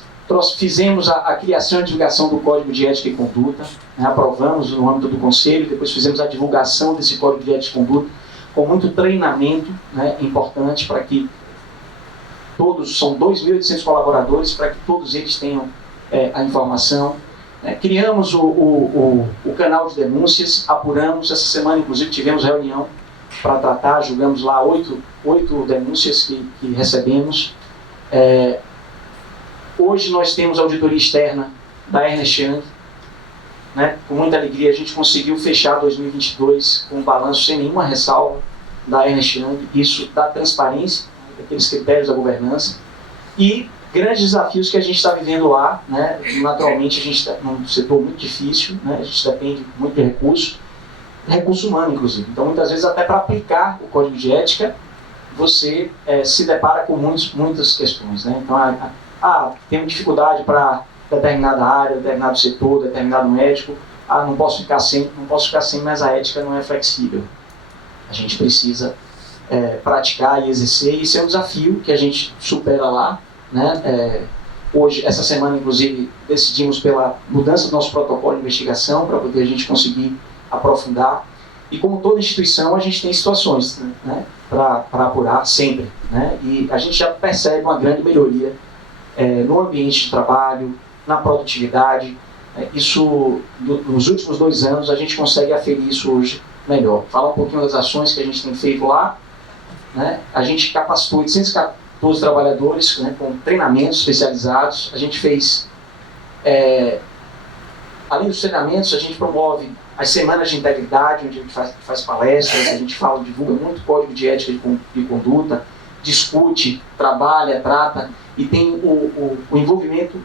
fizemos a criação e divulgação do Código de Ética e Conduta, né? Aprovamos no âmbito do conselho, depois fizemos a divulgação desse Código de Ética e Conduta, com muito treinamento, né, importante para que são 2.800 colaboradores, para que todos eles tenham a informação. Criamos o canal de denúncias, apuramos. Essa semana, inclusive, tivemos reunião para tratar, julgamos lá 8 denúncias que recebemos. Hoje nós temos auditoria externa da Ernst Young, né? Com muita alegria a gente conseguiu fechar 2022 com um balanço sem nenhuma ressalva da Ernst Young. Isso dá transparência, daqueles critérios da governança, e grandes desafios que a gente está vivendo lá, né? Naturalmente a gente está num setor muito difícil, né? A gente depende muito de recurso humano, inclusive. Então, muitas vezes, até para aplicar o código de ética, você se depara com muitas questões, né? Então, tem dificuldade para determinada área, determinado setor, determinado médico. Não posso ficar sem, mas a ética não é flexível. A gente precisa praticar e exercer, e isso é um desafio que a gente supera lá, né? Hoje, essa semana, inclusive, decidimos pela mudança do nosso protocolo de investigação para poder a gente conseguir aprofundar. E como toda instituição, a gente tem situações, né, para apurar sempre, né? E a gente já percebe uma grande melhoria no ambiente de trabalho, na produtividade. Isso, nos últimos 2 anos, a gente consegue aferir isso hoje melhor. Falar um pouquinho das ações que a gente tem feito lá, né? A gente capacitou 814 trabalhadores, né, com treinamentos especializados. A gente fez Além dos treinamentos, a gente promove as semanas de integridade, onde a gente faz palestras, a gente divulga muito código de ética e conduta, discute, trabalha, trata, e tem o envolvimento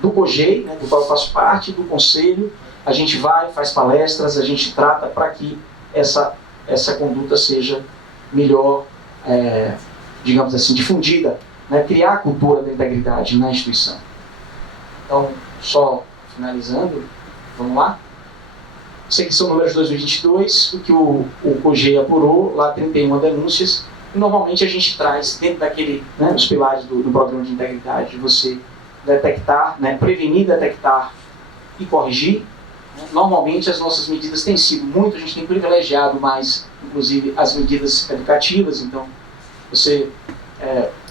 do COGEI, né, do qual eu faço parte, do conselho. A gente faz palestras, a gente trata para que essa conduta seja melhor, digamos assim, difundida, né, criar a cultura da integridade na instituição. Então, só finalizando, vamos lá? Isso aqui são números de 2022, o que o COGEI apurou, lá 31 denúncias. E normalmente a gente traz, dentro daquele, né, os pilares do programa de integridade, você detectar, né, prevenir, detectar e corrigir. Normalmente as nossas medidas têm sido muito, a gente tem privilegiado mais, inclusive, as medidas educativas. Então,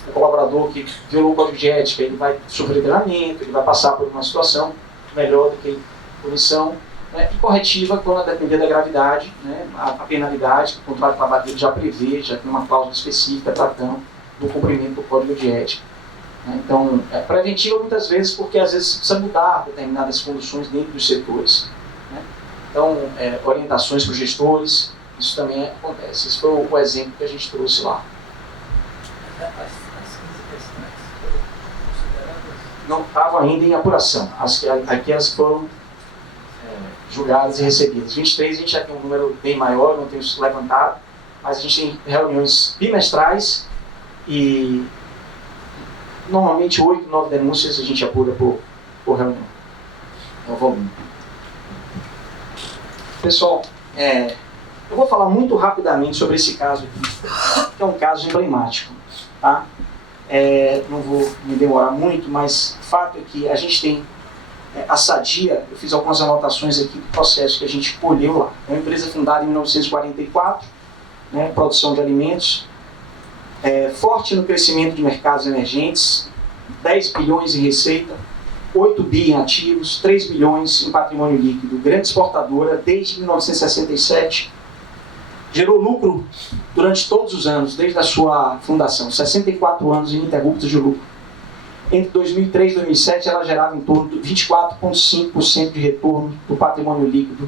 o colaborador que violou o código de ética, ele vai sofrer treinamento, ele vai passar por uma situação melhor do que punição, né, e corretiva quando a depender da gravidade, né, a penalidade, que o contrato de trabalho dele já prevê, já tem uma cláusula específica tratando do cumprimento do código de ética. Então, é preventiva muitas vezes, porque às vezes precisa mudar determinadas condições dentro dos setores, né? Então, orientações para os gestores, isso também acontece. Esse foi o exemplo que a gente trouxe lá. As 15 questões foram consideradas? Não estavam ainda em apuração, aquelas que foram julgadas e recebidas. 23 a gente já tem um número bem maior, não temos levantado, mas a gente tem reuniões bimestrais e normalmente 8, 9 denúncias a gente apura por reunião. É o volume. Pessoal, eu vou falar muito rapidamente sobre esse caso aqui, que é um caso emblemático. Tá? Não vou me demorar muito, mas o fato é que a gente tem a Sadia. Eu fiz algumas anotações aqui do processo que a gente colheu lá. É uma empresa fundada em 1944, né, produção de alimentos, forte no crescimento de mercados emergentes, 10 bilhões em receita, 8 bi em ativos, 3 bilhões em patrimônio líquido, grande exportadora desde 1967, gerou lucro durante todos os anos, desde a sua fundação, 64 anos ininterruptos de lucro. Entre 2003 e 2007, ela gerava em torno de 24,5% de retorno do patrimônio líquido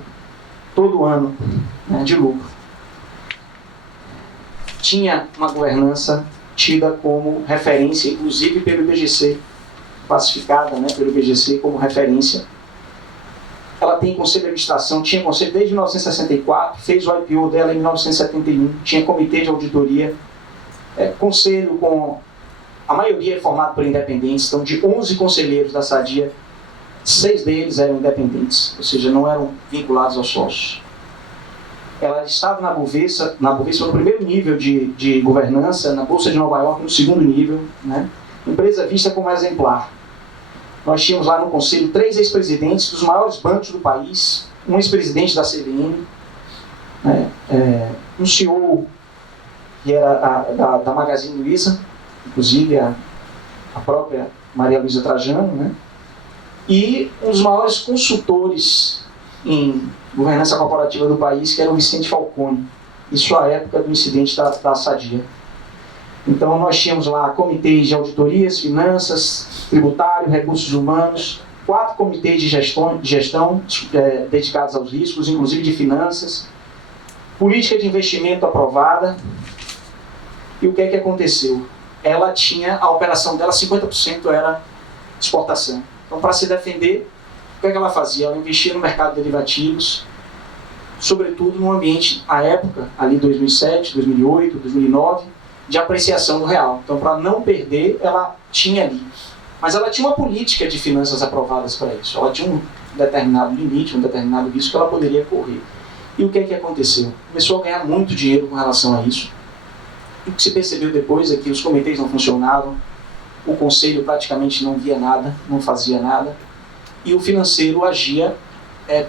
todo ano, né, de lucro. Tinha uma governança tida como referência, inclusive pelo IBGC, classificada, né, pelo IBGC como referência. Ela tem conselho de administração, tinha conselho desde 1964, fez o IPO dela em 1971, tinha comitê de auditoria, conselho com... A maioria é formada por independentes, então de 11 conselheiros da Sadia, 6 deles eram independentes, ou seja, não eram vinculados aos sócios. Ela estava na Bovespa no primeiro nível de governança, na Bolsa de Nova York no segundo nível, né? Empresa vista como exemplar. Nós tínhamos lá no conselho 3 ex-presidentes dos maiores bancos do país, um ex-presidente da CVM, né? Um CEO que era da Magazine Luiza, inclusive a própria Maria Luiza Trajano, né? E um dos maiores consultores em governança corporativa do país, que era o Vicente Falcone, isso à época do incidente da Sadia. Então nós tínhamos lá comitês de auditorias, finanças, tributário, recursos humanos, 4 comitês de gestão dedicados aos riscos, inclusive de finanças, política de investimento aprovada. E o que é que aconteceu? Ela tinha, a operação dela, 50% era exportação. Então, para se defender, o que é que ela fazia? Ela investia no mercado de derivativos, sobretudo no ambiente, à época, ali 2007, 2008, 2009, de apreciação do real. Então, para não perder, ela tinha ali. Mas ela tinha uma política de finanças aprovadas para isso. Ela tinha um determinado limite, um determinado risco que ela poderia correr. E o que é que aconteceu? Começou a ganhar muito dinheiro com relação a isso. O que se percebeu depois é que os comitês não funcionavam, o conselho praticamente não via nada, não fazia nada, e o financeiro agia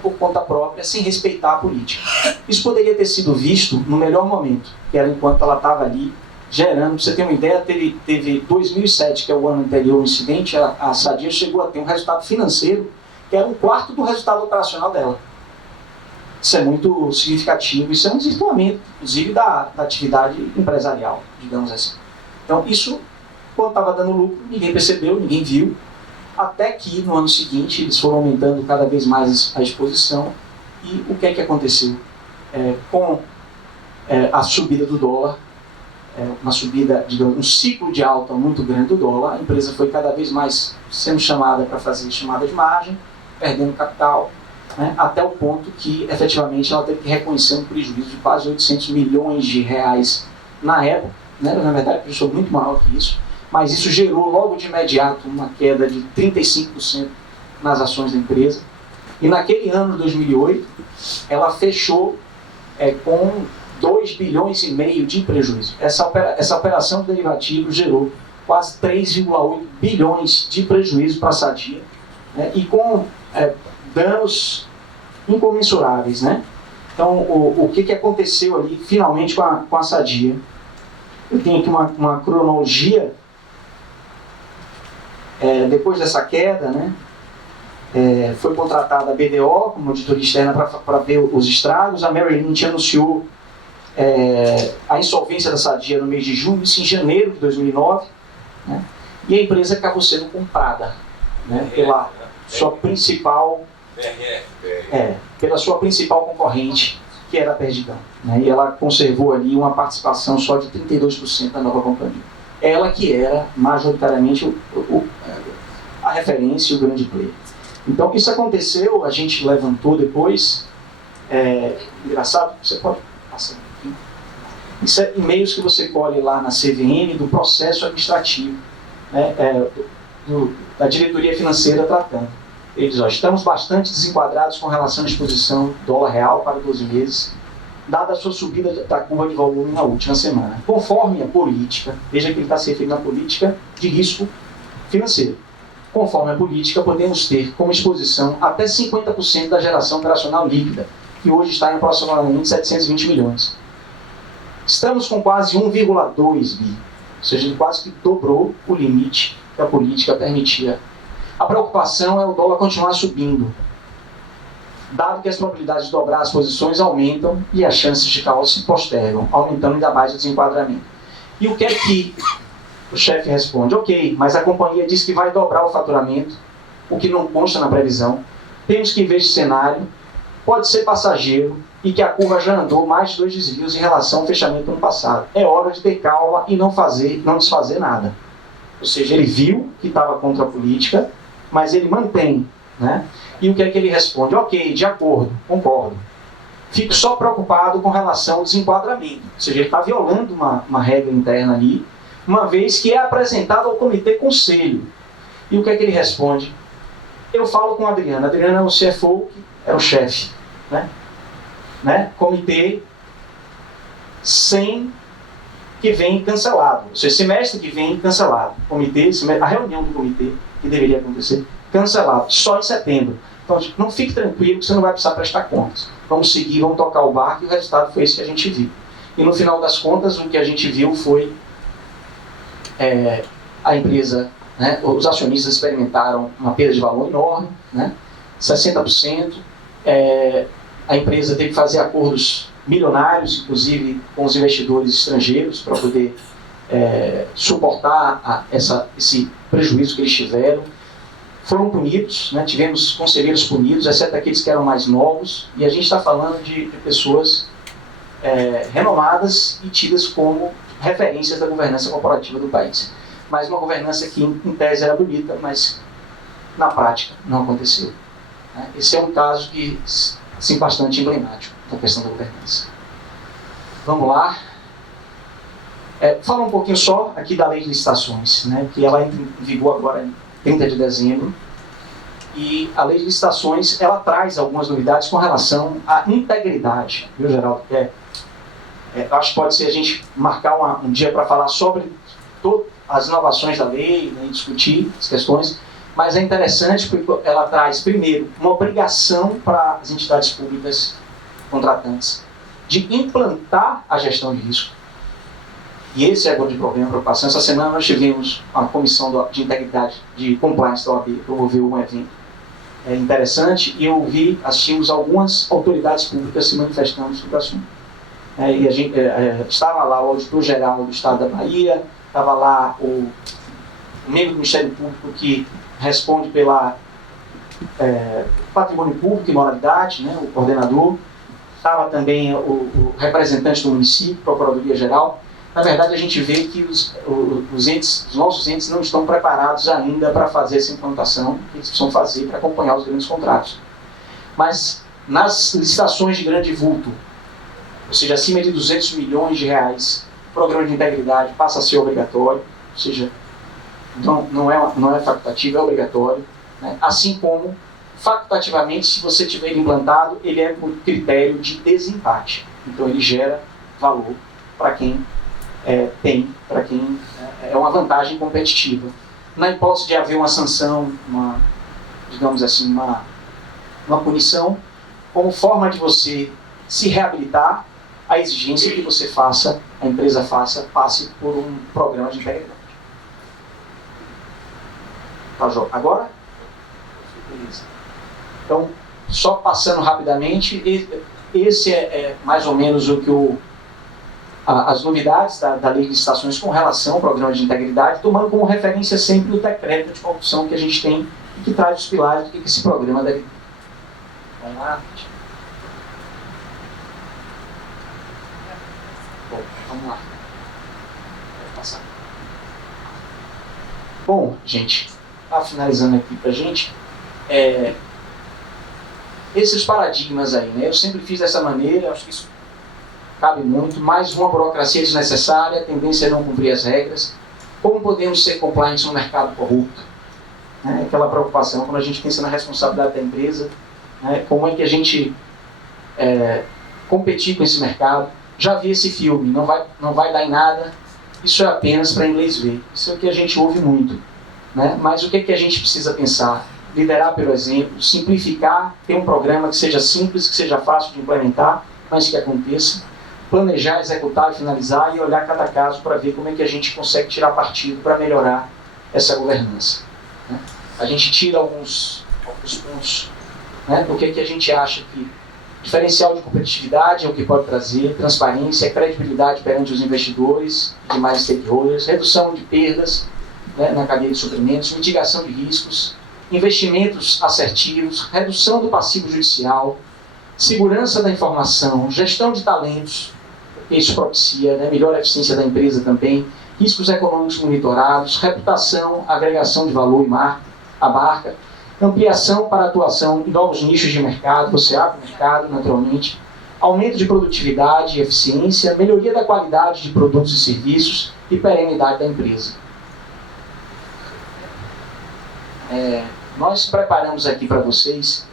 por conta própria, sem respeitar a política. Isso poderia ter sido visto no melhor momento, que era enquanto ela estava ali gerando. Para você ter uma ideia, teve 2007, que é o ano anterior ao incidente, a Sadia chegou a ter um resultado financeiro que era 1/4 do resultado operacional dela. Isso é muito significativo, isso é um desvirtuamento, inclusive, da atividade empresarial, digamos assim. Então, isso, quando estava dando lucro, ninguém percebeu, ninguém viu, até que no ano seguinte eles foram aumentando cada vez mais a exposição. E o que é que aconteceu? Com a subida do dólar, uma subida, digamos, um ciclo de alta muito grande do dólar, a empresa foi cada vez mais sendo chamada para fazer chamada de margem, perdendo capital, né, até o ponto que efetivamente ela teve que reconhecer um prejuízo de quase 800 milhões de reais na época, né, na verdade, um prejuízo muito maior que isso, mas isso gerou logo de imediato uma queda de 35% nas ações da empresa. E naquele ano, 2008, ela fechou com 2,5 bilhões de prejuízo. Essa operação de derivativos gerou quase 3,8 bilhões de prejuízo para a Sadia, né, e com danos incomensuráveis, né? Então, o que aconteceu ali, finalmente, com a Sadia? Eu tenho aqui uma cronologia. Depois dessa queda, né, foi contratada a BDO como auditoria externa para ver os estragos. A Merrill Lynch anunciou a insolvência da Sadia no mês de junho, isso em janeiro de 2009, né, e a empresa acabou sendo comprada, né, pela sua principal concorrente, que era a Perdigão, né, e ela conservou ali uma participação só de 32% da nova companhia. Ela que era majoritariamente a referência e o grande player. Então, isso aconteceu, a gente levantou depois. Engraçado, você pode passar um pouquinho. Isso é e-mails que você colhe lá na CVM do processo administrativo, né, da diretoria financeira tratando. Ele diz: estamos bastante desenquadrados com relação à exposição dólar real para 12 meses, dada a sua subida da curva de volume na última semana. Conforme a política, veja que ele está se referindo à política de risco financeiro. Conforme a política, podemos ter como exposição até 50% da geração operacional líquida, que hoje está em aproximadamente 720 milhões. Estamos com quase 1,2 bi, ou seja, ele quase que dobrou o limite que a política permitia. A preocupação é o dólar continuar subindo, dado que as probabilidades de dobrar as posições aumentam e as chances de caos se postergam, aumentando ainda mais o desenquadramento. E o que é que o chefe responde? Ok, mas a companhia diz que vai dobrar o faturamento, o que não consta na previsão. Temos que ver esse cenário, pode ser passageiro e que a curva já andou mais de 2 desvios em relação ao fechamento do ano passado. É hora de ter calma e não desfazer nada. Ou seja, ele viu que estava contra a política, mas ele mantém, né? E o que é que ele responde? Ok, de acordo, concordo. Fico só preocupado com relação ao desenquadramento. Ou seja, ele está violando uma regra interna ali, uma vez que é apresentado ao comitê conselho. E o que é que ele responde? Eu falo com a Adriana. A Adriana é o CFO, que é o chefe, né? Comitê sem que vem cancelado. Ou seja, semestre que vem cancelado. Comitê, a reunião do comitê, que deveria acontecer, cancelado. Só em setembro. Então, não fique tranquilo que você não vai precisar prestar contas. Vamos seguir, vamos tocar o barco, e o resultado foi esse que a gente viu. E no final das contas, o que a gente viu foi a empresa, né, os acionistas experimentaram uma perda de valor enorme, né, 60%. A empresa teve que fazer acordos milionários, inclusive com os investidores estrangeiros, para poder suportar esse prejuízo que eles tiveram. Foram punidos, né, tivemos conselheiros punidos, exceto aqueles que eram mais novos, e a gente está falando de pessoas renomadas e tidas como referências da governança corporativa do país. Mas uma governança que em tese era bonita, mas na prática não aconteceu. Né? Esse é um caso que, assim, bastante emblemático da questão da governança. Vamos lá. Fala um pouquinho só aqui da lei de licitações, né, que ela entra em vigor agora em 30 de dezembro. E a lei de licitações, ela traz algumas novidades com relação à integridade. Viu, Geraldo? Acho que pode ser a gente marcar um dia para falar sobre todas as inovações da lei, né, e discutir as questões, mas é interessante porque ela traz, primeiro, uma obrigação para as entidades públicas contratantes de implantar a gestão de risco. E esse é o grande problema, a preocupação. Essa semana nós tivemos a Comissão de Integridade de Compliance da OAB, promoveu um evento interessante, e assistimos algumas autoridades públicas se manifestando sobre o assunto. E a gente, estava lá o auditor-geral do Estado da Bahia, estava lá o membro do Ministério Público que responde pela patrimônio público e moralidade, né, o coordenador. Estava também o representante do município, Procuradoria-Geral. Na verdade, a gente vê que os nossos entes não estão preparados ainda para fazer essa implantação que eles precisam fazer para acompanhar os grandes contratos. Mas nas licitações de grande vulto, ou seja, acima de 200 milhões de reais, o programa de integridade passa a ser obrigatório, ou seja, não é facultativo, é obrigatório, né? Assim como, facultativamente, se você tiver ele implantado, ele é por critério de desempate. Então ele gera valor para quem tem, para quem é uma vantagem competitiva. Na hipótese de haver uma sanção, digamos assim, uma punição, como forma de você se reabilitar, a exigência que você faça, a empresa passe por um programa de integridade. Tá, João? Agora? Beleza. Então, só passando rapidamente, esse é mais ou menos o que as novidades da Lei de Licitações com relação ao programa de integridade, tomando como referência sempre o decreto de corrupção que a gente tem e que traz os pilares do que esse programa deve ter. Vamos lá. Bom, vamos lá. Vou passar. Bom, gente, finalizando aqui pra gente, esses paradigmas aí, né? Eu sempre fiz dessa maneira, acho que isso cabe muito, mais uma burocracia desnecessária, a tendência é não cumprir as regras. Como podemos ser compliance no mercado corrupto? Né? Aquela preocupação, quando a gente pensa na responsabilidade da empresa, né? Como é que a gente competir com esse mercado? Já vi esse filme, não vai dar em nada, isso é apenas para inglês ver. Isso é o que a gente ouve muito. Né? Mas o que a gente precisa pensar? Liderar pelo exemplo, simplificar, ter um programa que seja simples, que seja fácil de implementar, mas que aconteça. Planejar, executar, finalizar e olhar cada caso para ver como é que a gente consegue tirar partido para melhorar essa governança. Né? A gente tira alguns pontos, né, do que a gente acha que diferencial de competitividade é o que pode trazer, transparência, credibilidade perante os investidores e demais stakeholders, redução de perdas, né, na cadeia de suprimentos, mitigação de riscos, investimentos assertivos, redução do passivo judicial, segurança da informação, gestão de talentos, isso propicia, né, melhor eficiência da empresa também, riscos econômicos monitorados, reputação, agregação de valor e marca, ampliação para atuação em novos nichos de mercado, você abre o mercado naturalmente, aumento de produtividade e eficiência, melhoria da qualidade de produtos e serviços e perenidade da empresa. Nós preparamos aqui para vocês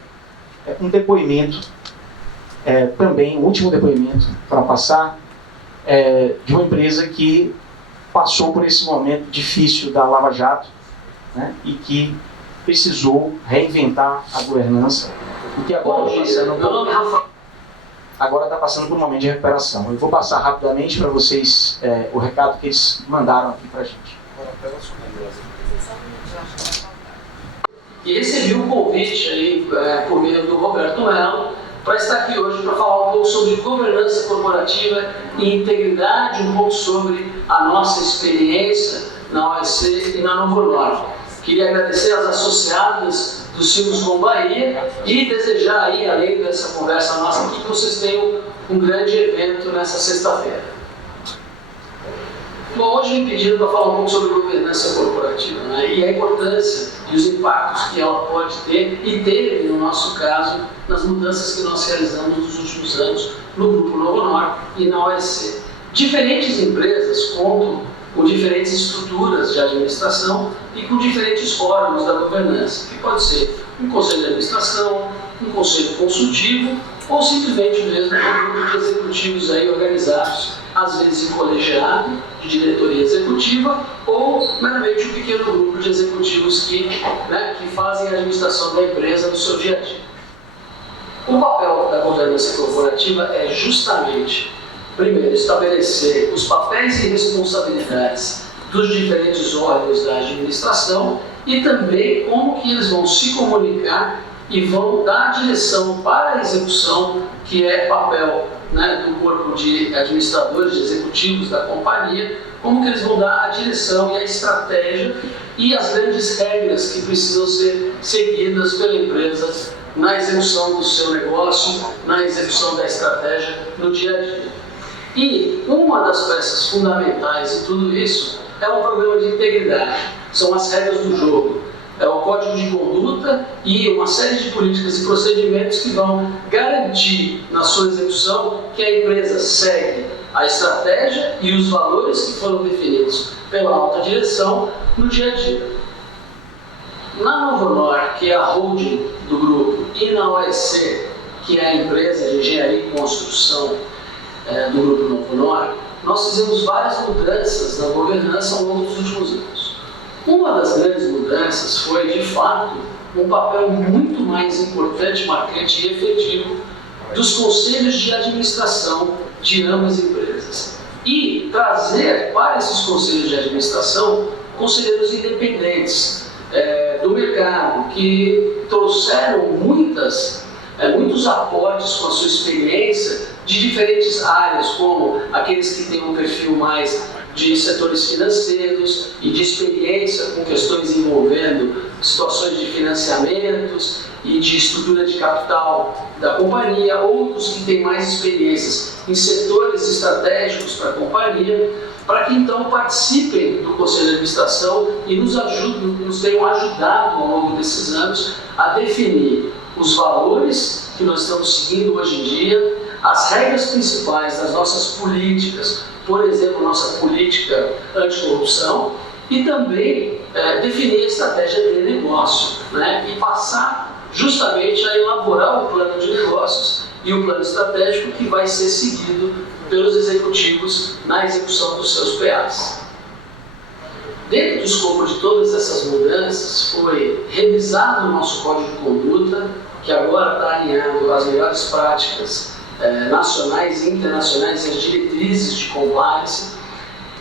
um depoimento, também um último depoimento para passar, de uma empresa que passou por esse momento difícil da Lava Jato, né, e que precisou reinventar a governança, e que agora está passando por um momento de recuperação. Eu vou passar rapidamente para vocês o recado que eles mandaram aqui para a gente. E recebi um convite aí, por meio do Roberto Mello, para estar aqui hoje para falar um pouco sobre governança corporativa e integridade, um pouco sobre a nossa experiência na OEC e na Novo Norte. Queria agradecer às associadas do Silvos com Bahia e desejar aí, além dessa conversa nossa aqui, que vocês tenham um grande evento nessa sexta-feira. Bom, hoje me pediram para falar um pouco sobre governança corporativa, né, e a importância e os impactos que ela pode ter e teve, no nosso caso, nas mudanças que nós realizamos nos últimos anos no Grupo Novo Norte e na OEC. Diferentes empresas contam com diferentes estruturas de administração e com diferentes órgãos da governança, que pode ser um conselho de administração, um conselho consultivo ou simplesmente mesmo um grupo de executivos aí organizados, às vezes em colegiado de diretoria executiva ou meramente um pequeno grupo de executivos que fazem a administração da empresa no seu dia a dia. O papel da governança corporativa é justamente, primeiro, estabelecer os papéis e responsabilidades dos diferentes órgãos da administração e também como que eles vão se comunicar e vão dar direção para a execução, que é papel, né, do corpo de administradores, de executivos da companhia, como que eles vão dar a direção e a estratégia e as grandes regras que precisam ser seguidas pela empresa na execução do seu negócio, na execução da estratégia no dia a dia. E uma das peças fundamentais de tudo isso é um programa de integridade, são as regras do jogo, é o código de conduta e uma série de políticas e procedimentos que vão garantir na sua execução que a empresa segue a estratégia e os valores que foram definidos pela alta direção no dia a dia. Na Novonor, que é a holding do grupo, e na OEC, que é a empresa de engenharia e construção do grupo Novonor, nós fizemos várias mudanças na governança ao longo dos últimos anos. Uma das grandes mudanças foi, de fato, um papel muito mais importante, marcante e efetivo dos conselhos de administração de ambas as empresas. E trazer para esses conselhos de administração conselheiros independentes do mercado, que trouxeram muitos aportes com a sua experiência de diferentes áreas, como aqueles que têm um perfil mais de setores financeiros e de experiência com questões envolvendo situações de financiamentos e de estrutura de capital da companhia, outros que têm mais experiências em setores estratégicos para a companhia, para que então participem do Conselho de Administração e nos tenham ajudado ao longo desses anos a definir os valores que nós estamos seguindo hoje em dia, as regras principais das nossas políticas, por exemplo, nossa política anticorrupção, e também definir a estratégia de negócio, né? E passar justamente a elaborar o plano de negócios e o plano estratégico que vai ser seguido pelos executivos na execução dos seus PAs. Dentro do escopo de todas essas mudanças, foi revisado o nosso código de conduta, que agora está alinhado às melhores práticas nacionais e internacionais e as diretrizes de compliance,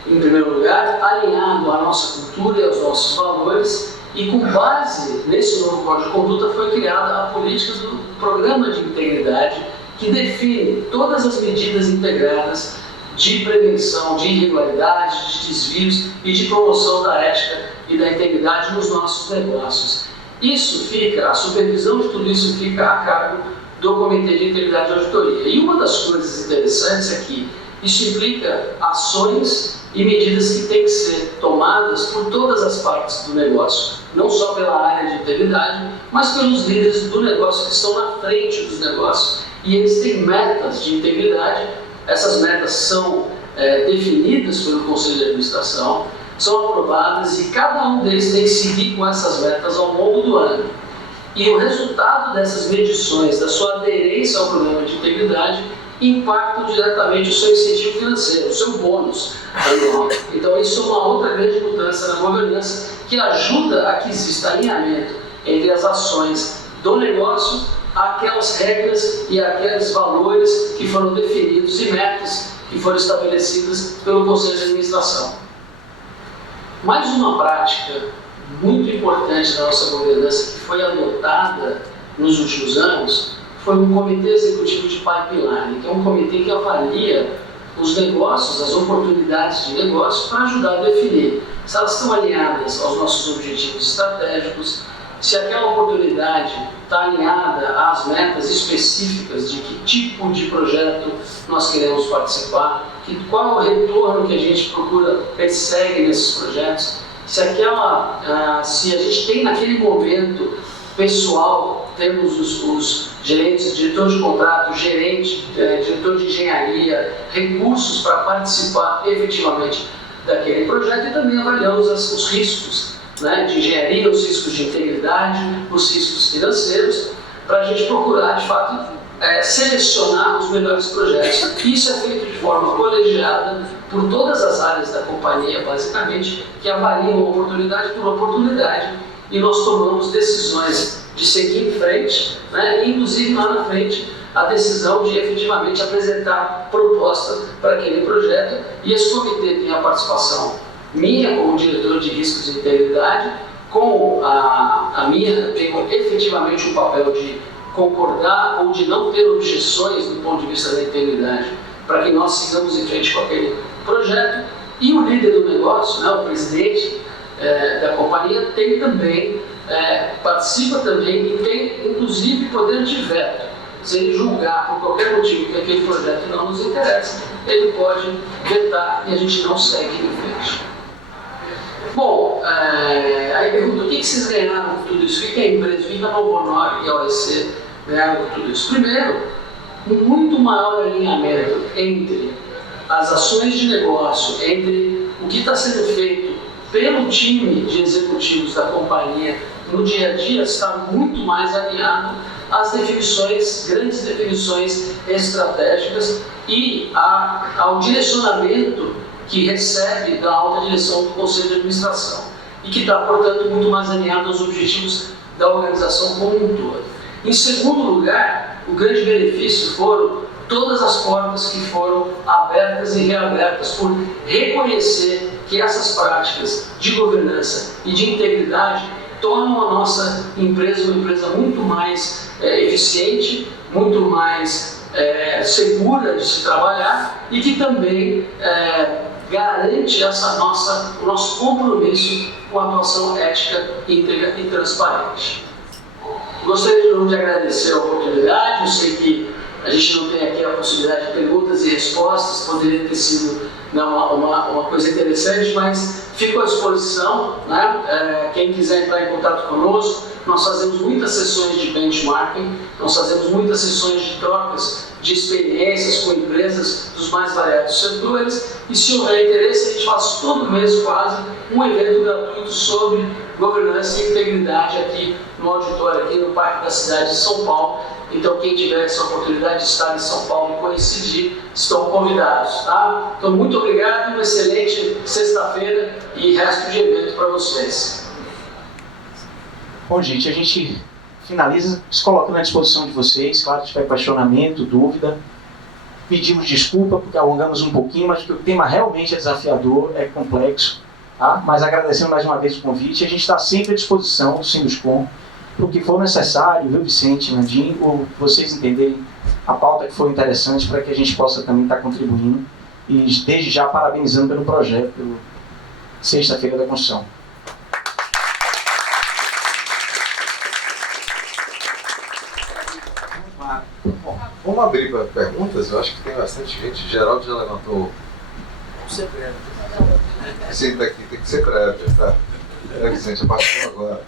em primeiro lugar, alinhado à nossa cultura e aos nossos valores, e com base nesse novo código de conduta foi criada a política do programa de integridade, que define todas as medidas integradas de prevenção de irregularidades, de desvios e de promoção da ética e da integridade nos nossos negócios. A supervisão de tudo isso fica a cargo do Comitê de Integridade e Auditoria. E uma das coisas interessantes é que isso implica ações e medidas que têm que ser tomadas por todas as partes do negócio, não só pela área de integridade, mas pelos líderes do negócio que estão na frente dos negócios. E eles têm metas de integridade, essas metas são definidas pelo Conselho de Administração, são aprovadas e cada um deles tem que seguir com essas metas ao longo do ano. E o resultado dessas medições, da sua aderência ao programa de integridade, impactam diretamente o seu incentivo financeiro, o seu bônus anual. Então isso é uma outra grande mudança na governança que ajuda a que exista alinhamento entre as ações do negócio, aquelas regras e aqueles valores que foram definidos e metas que foram estabelecidas pelo Conselho de Administração. Mais uma prática muito importante da nossa governança que foi adotada nos últimos anos foi o Comitê Executivo de Pipeline, que é um comitê que avalia os negócios, as oportunidades de negócio para ajudar a definir se elas estão alinhadas aos nossos objetivos estratégicos, se aquela oportunidade está alinhada às metas específicas de que tipo de projeto nós queremos participar, qual é o retorno que a gente procura, persegue nesses projetos, se a gente tem naquele momento pessoal, temos os gerentes, diretor de contrato, gerente, diretor de engenharia, recursos para participar efetivamente daquele projeto, e também avaliamos os riscos, né, de engenharia, os riscos de integridade, os riscos financeiros, para a gente procurar, de fato, selecionar os melhores projetos. Isso é feito de forma colegiada por todas as áreas da companhia, basicamente, que avaliam oportunidade por oportunidade, e nós tomamos decisões de seguir em frente, né, inclusive lá na frente, a decisão de efetivamente apresentar proposta para aquele projeto, e esse comitê tem a participação minha como diretor de riscos e integridade, com a minha tem efetivamente o papel de concordar ou de não ter objeções do ponto de vista da integridade, para que nós sigamos em frente com aquele projeto, e o líder do negócio, né, o presidente, da companhia tem também, participa também e tem inclusive poder de veto. Se ele julgar por qualquer motivo que aquele projeto não nos interessa, ele pode vetar e a gente não segue em frente. Bom, aí pergunta, o que vocês ganharam com tudo isso? O que a empresa, o que a Novo Honor e a OEC ganharam com tudo isso? Primeiro, um muito maior alinhamento entre as ações de negócio, entre o que está sendo feito pelo time de executivos da companhia no dia a dia, está muito mais alinhado às definições, grandes definições estratégicas e ao direcionamento que recebe da alta direção do Conselho de Administração e que está, portanto, muito mais alinhado aos objetivos da organização como um todo. Em segundo lugar, o grande benefício foram todas as portas que foram abertas e reabertas por reconhecer que essas práticas de governança e de integridade tornam a nossa empresa uma empresa muito mais eficiente, muito mais segura de se trabalhar e que também garante o nosso compromisso com a atuação ética, íntegra e transparente. Gostaria de novo de agradecer a oportunidade. Eu sei que a gente não tem aqui a possibilidade de perguntas e respostas, poderia ter sido uma coisa interessante, mas fico à disposição, né? Quem quiser entrar em contato conosco, nós fazemos muitas sessões de benchmarking, nós fazemos muitas sessões de trocas de experiências com empresas dos mais variados setores, e se houver interesse, a gente faz todo mês quase um evento gratuito sobre governança e integridade aqui no auditório, aqui no Parque da Cidade de São Paulo. Então, quem tiver essa oportunidade de estar em São Paulo e coincidir, estão convidados, tá? Então, muito obrigado, uma excelente sexta-feira e resto de evento para vocês. Bom, gente, a gente finaliza se colocando à disposição de vocês. Claro, se tiver questionamento, dúvida, pedimos desculpa porque alongamos um pouquinho, mas porque o tema realmente é desafiador, é complexo, tá? Mas agradecendo mais uma vez o convite, a gente está sempre à disposição do Sinduscom, para o que for necessário, viu, Vicente, Nandim, ou vocês entenderem a pauta que for interessante para que a gente possa também estar contribuindo e desde já parabenizando pelo projeto, pelo Sexta-feira da Construção. Bom, vamos abrir para perguntas. Eu acho que tem bastante gente. Geraldo já levantou. Vamos ser breve. Esse daqui tem que ser breve, tá? Vicente, a partir agora.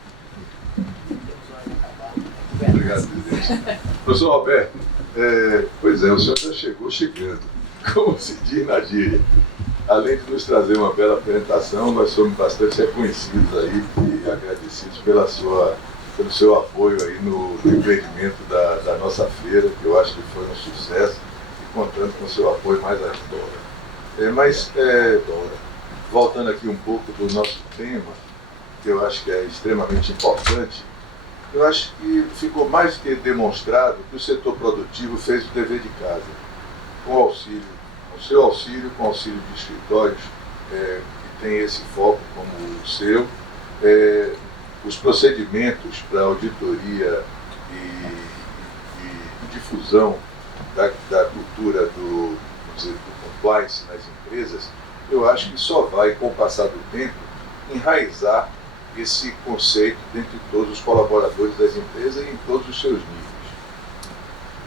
Obrigado, presidente. Professor Roberto, pois é, o senhor já chegou chegando, como se diz na gíria. Além de nos trazer uma bela apresentação, nós somos bastante reconhecidos aí e agradecidos pelo seu apoio aí no empreendimento da nossa feira, que eu acho que foi um sucesso, e contando com o seu apoio mais ainda. Voltando aqui um pouco do nosso tema, que eu acho que é extremamente importante, eu acho que ficou mais que demonstrado que o setor produtivo fez o dever de casa, com seu auxílio, com auxílio de escritórios que tem esse foco como o seu, os procedimentos para auditoria e difusão da cultura do compliance nas empresas, eu acho que só vai, com o passar do tempo, enraizar esse conceito dentro de todos os colaboradores das empresas e em todos os seus níveis.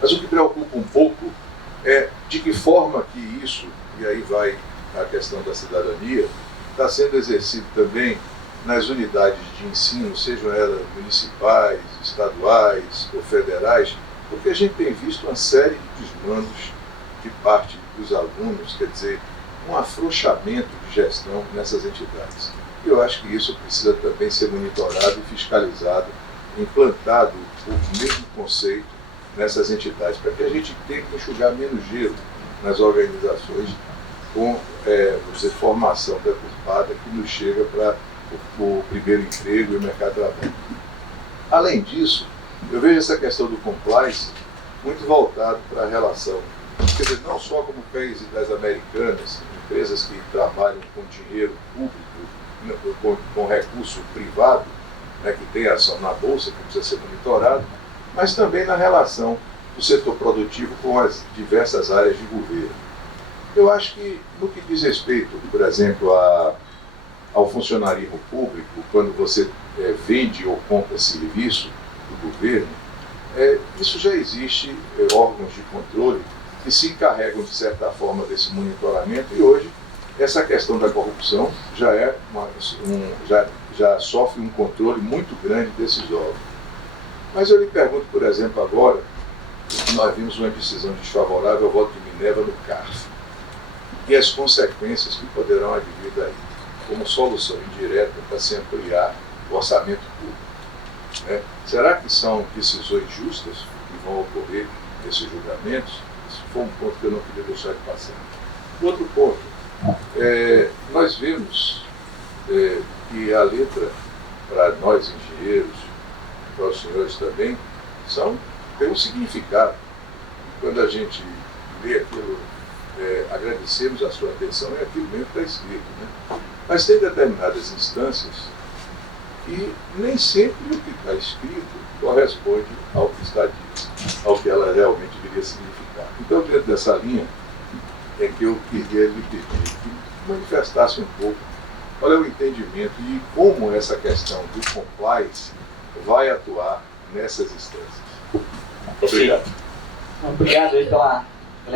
Mas o que preocupa um pouco é de que forma que isso, e aí vai a questão da cidadania, está sendo exercido também nas unidades de ensino, sejam elas municipais, estaduais ou federais, porque a gente tem visto uma série de desmandos de parte dos alunos, quer dizer, um afrouxamento de gestão nessas entidades. E eu acho que isso precisa também ser monitorado e fiscalizado, implantado o mesmo conceito nessas entidades, para que a gente tenha que enxugar menos gelo nas organizações com formação deturpada que nos chega para o primeiro emprego e o mercado de trabalho. Além disso, eu vejo essa questão do compliance muito voltado para a relação, quer dizer, não só como case das americanas, empresas que trabalham com dinheiro público, com recurso privado, né, que tem ação na bolsa, que precisa ser monitorado, mas também na relação do setor produtivo com as diversas áreas de governo. Eu acho que, no que diz respeito, por exemplo, ao funcionarismo público, quando você vende ou compra serviço do governo, isso já existe órgãos de controle que se encarregam, de certa forma, desse monitoramento, e hoje essa questão da corrupção já sofre um controle muito grande desses órgãos. Mas eu lhe pergunto, por exemplo, agora, nós vimos uma decisão desfavorável ao voto de Minerva no CARF, e as consequências que poderão advir daí, como solução indireta para se ampliar o orçamento público, né? Será que são decisões justas que vão ocorrer nesses julgamentos? Isso foi um ponto que eu não queria deixar de passar. Outro ponto, nós vemos que a letra, para nós engenheiros, para os senhores também, tem um significado. Quando a gente lê aquilo, agradecemos a sua atenção, é aquilo mesmo que está escrito, né? Mas tem determinadas instâncias e nem sempre o que está escrito corresponde ao que está dito, ao que ela realmente deveria significar. Então, dentro dessa linha, é que eu queria lhe pedir que manifestasse um pouco qual é o entendimento e como essa questão do compliance vai atuar nessas instâncias. Obrigado. Obrigado aí pela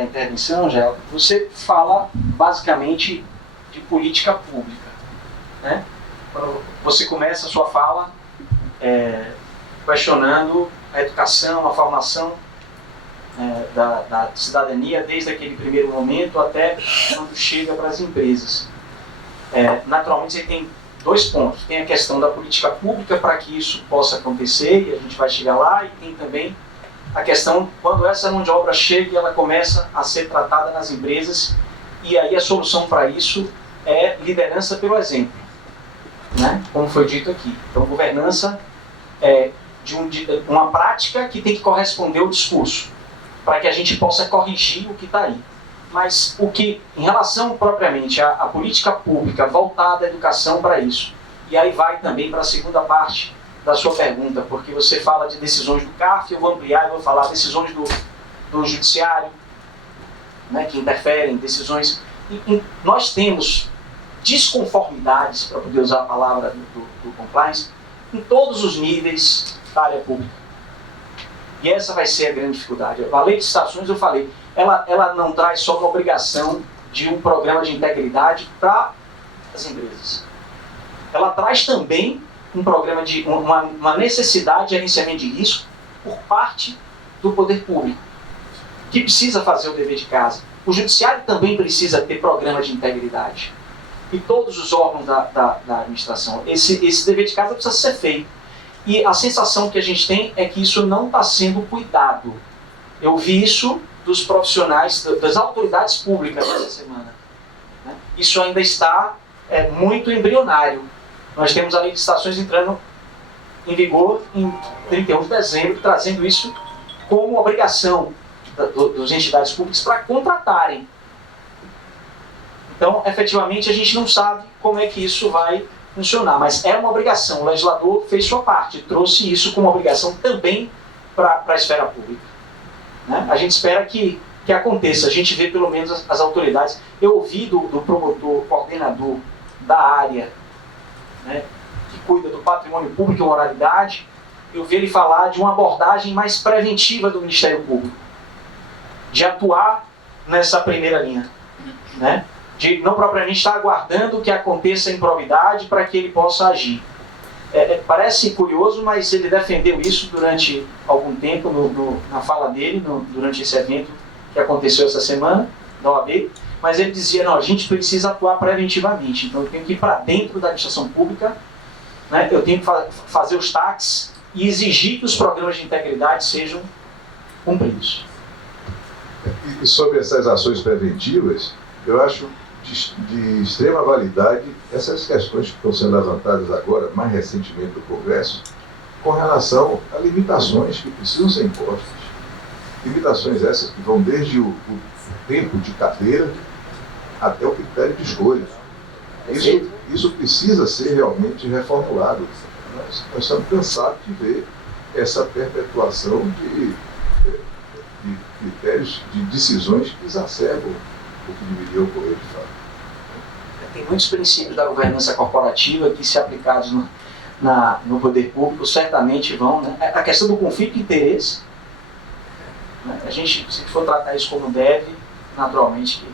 intervenção, Gé. Você fala basicamente de política pública, né? Quando você começa a sua fala questionando a educação, a formação da cidadania desde aquele primeiro momento até quando chega para as empresas. Naturalmente você tem dois pontos. Tem a questão da política pública para que isso possa acontecer, e a gente vai chegar lá, e tem também a questão quando essa mão de obra chega e ela começa a ser tratada nas empresas, e aí a solução para isso é liderança pelo exemplo, né? Como foi dito aqui. Então, governança é uma prática que tem que corresponder ao discurso, para que a gente possa corrigir o que está aí. Mas o que, em relação propriamente à política pública voltada à educação para isso, e aí vai também para a segunda parte da sua pergunta, porque você fala de decisões do CARF, eu vou ampliar e vou falar decisões do judiciário, né, que interferem, decisões... nós temos desconformidades, para poder usar a palavra do compliance, em todos os níveis da área pública. E essa vai ser a grande dificuldade. A lei de licitações, eu falei, ela não traz só uma obrigação de um programa de integridade para as empresas. Ela traz também um programa de uma necessidade de gerenciamento de risco por parte do poder público, que precisa fazer o dever de casa. O judiciário também precisa ter programa de integridade. E todos os órgãos da administração. Esse dever de casa precisa ser feito. E a sensação que a gente tem é que isso não está sendo cuidado. Eu vi isso dos profissionais, das autoridades públicas essa semana, né? Isso ainda está muito embrionário. Nós temos a lei de licitações entrando em vigor em 31 de dezembro, trazendo isso como obrigação das entidades públicas para contratarem. Então, efetivamente, a gente não sabe como é que isso vai funcionar, mas é uma obrigação. O legislador fez sua parte, trouxe isso como obrigação também para a esfera pública, né? A gente espera que aconteça. A gente vê pelo menos as autoridades. Eu ouvi do promotor, coordenador da área, né, que cuida do patrimônio público e moralidade, eu vi ele falar de uma abordagem mais preventiva do Ministério Público, de atuar nessa primeira linha, né? De não propriamente estar aguardando que aconteça improbidade para que ele possa agir. Parece curioso, mas ele defendeu isso durante algum tempo na fala dele, durante esse evento que aconteceu essa semana, da OAB, mas ele dizia, não, a gente precisa atuar preventivamente, então eu tenho que ir para dentro da administração pública, né, eu tenho que fazer os taques e exigir que os programas de integridade sejam cumpridos. E sobre essas ações preventivas, eu acho de extrema validade essas questões que estão sendo levantadas agora, mais recentemente do Congresso, com relação a limitações que precisam ser impostas. Limitações essas que vão desde o tempo de carreira até o critério de escolha. Isso precisa ser realmente reformulado. Nós estamos cansados de ver essa perpetuação de critérios, de decisões que exacerbam o que deveria ocorrer de fato. tem muitos princípios da governança corporativa que, se aplicados no poder público, certamente vão, né? A questão do conflito de interesse, né? A gente, se for tratar isso como deve, naturalmente,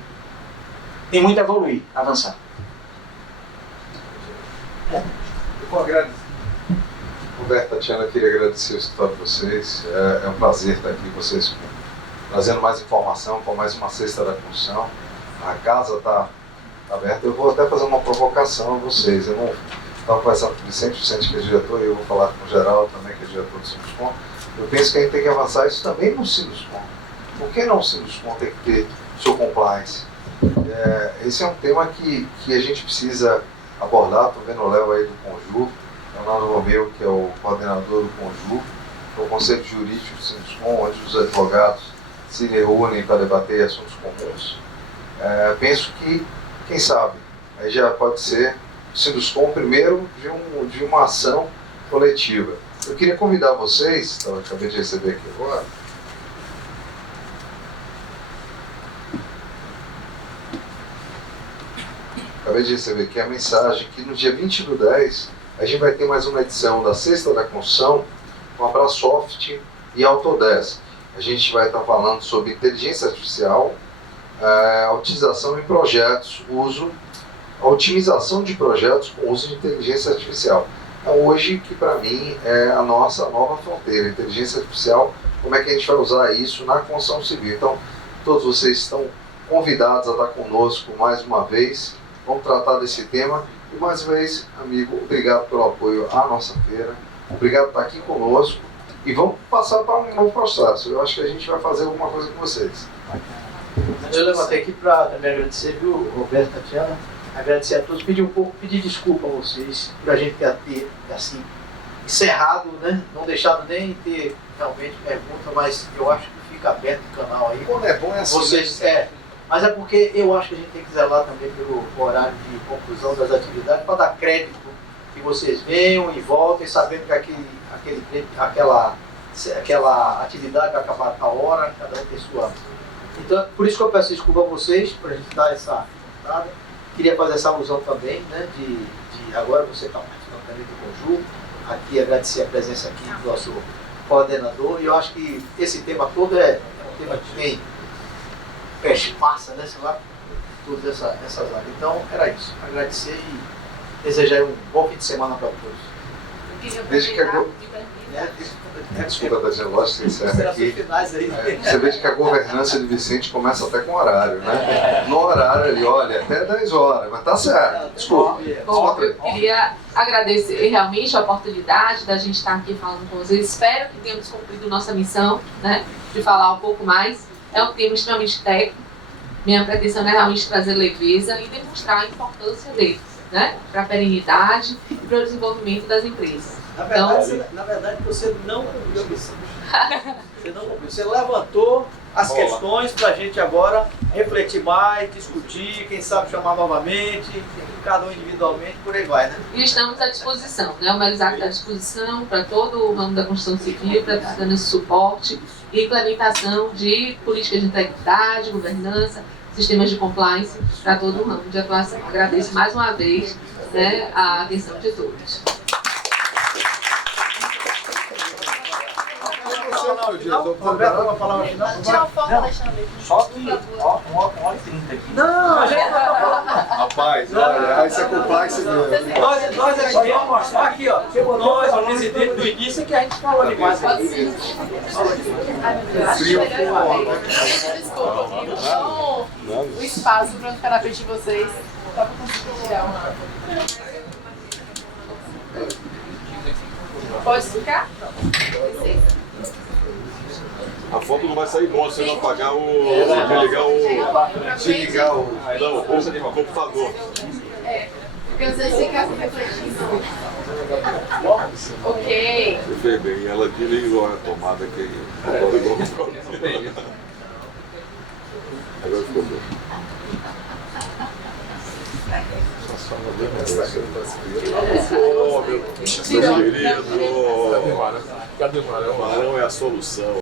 tem muito a evoluir, a avançar. Eu vou agradecer. Roberto, Tatiana, eu queria agradecer o escritório de vocês. É um prazer estar aqui com vocês, trazendo mais informação com mais uma sexta da construção. A casa está aberta. Eu vou até fazer uma provocação a vocês. Eu não estava conversando com o Vicente, que é diretor, e eu vou falar com o Geraldo também, que é diretor do Sinduscom. Eu penso que a gente tem que avançar isso também no Sinduscom. Por que não o Sinduscom tem que ter seu compliance? Esse é um tema que a gente precisa abordar. Estou vendo o Léo aí do Conjur, Leonardo Romeu, que é o coordenador do Conjur, é o Conselho Jurídico do Sinduscom, onde os advogados se reúnem para debater assuntos comuns. Penso que, quem sabe, aí já pode ser o Sinduscom primeiro de uma ação coletiva. Eu queria convidar vocês, eu acabei de receber aqui agora, a mensagem que no dia 20/10 a gente vai ter mais uma edição da Sexta da Construção com a Brasoft e a Autodesk. A gente vai estar falando sobre inteligência artificial, a utilização em projetos, a otimização de projetos com uso de inteligência artificial. Então, hoje, que para mim é a nossa nova fronteira, inteligência artificial, como é que a gente vai usar isso na construção civil. Então, todos vocês estão convidados a estar conosco mais uma vez. Vamos tratar desse tema. E mais uma vez, amigo, obrigado pelo apoio à nossa feira. Obrigado por estar aqui conosco. E vamos passar para um novo processo. Eu acho que a gente vai fazer alguma coisa com vocês. Eu levantei aqui para também agradecer, viu, Roberto, Tatiana, agradecer a todos, pedir desculpa a vocês por a gente ter assim, encerrado, né? Não deixado nem ter realmente pergunta, mas eu acho que fica aberto o canal aí. Quando é bom é assim. Vocês, mas é porque eu acho que a gente tem que zelar também pelo horário de conclusão das atividades, para dar crédito que vocês venham e voltem, sabendo que aquela atividade vai acabar a hora, cada um tem sua. Então, por isso que eu peço desculpa a vocês, por a gente dar essa entrada. Queria fazer essa alusão também, né, de agora você está participando também do Conjur, aqui agradecer a presença aqui do nosso coordenador, e eu acho que esse tema todo é um tema que tem passa, né, sei lá, todas essas áreas. Então, era isso. Agradecer e desejar um bom fim de semana para todos. Desde que desculpa, Tatiana, lógico que encerra aqui. Você vê que a governança de Vicente começa até com horário, né? No horário ali, olha, até 10 horas, mas tá certo. Desculpa. Bom, eu queria agradecer realmente a oportunidade da gente estar aqui falando com vocês. Espero que tenhamos cumprido nossa missão, né, de falar um pouco mais. É um tema extremamente técnico. Minha pretensão é realmente trazer leveza e demonstrar a importância dele, né, para a perenidade e para o desenvolvimento das empresas. Na verdade, você não cumpriu a missão. Você não cumpriu. Você levantou as questões para a gente agora refletir mais, discutir, quem sabe chamar novamente, cada um individualmente, por aí vai, né? E estamos à disposição, né? O Melisacre está à disposição para todo o ramo da construção civil, para estar dando esse suporte e implementação de políticas de integridade, governança, sistemas de compliance para todo o ramo de atuação. Agradeço mais uma vez, né, a atenção de todos. Roberto, uma palavra final? Tira uma foto, Alexandre. Só que, ó, 1h30 aqui. Não, a gente vai falar. Rapaz, olha, isso é complexo mesmo. Nós aqui, ó. Nós, o presidente do início, que a gente falou demais. Frio. Desculpa, então, o espaço para ficar na frente de vocês, só para conseguir tirar uma. Pode ficar? Licença. A foto não vai sair bom se você não apagar se ligar o computador. Porque vocês ficam refletindo. Ok. Você fez bem, ela desligou a tomada que agora igual agora ficou bem. Oh, meu querido! Cadê o Marão? O Marão é a solução.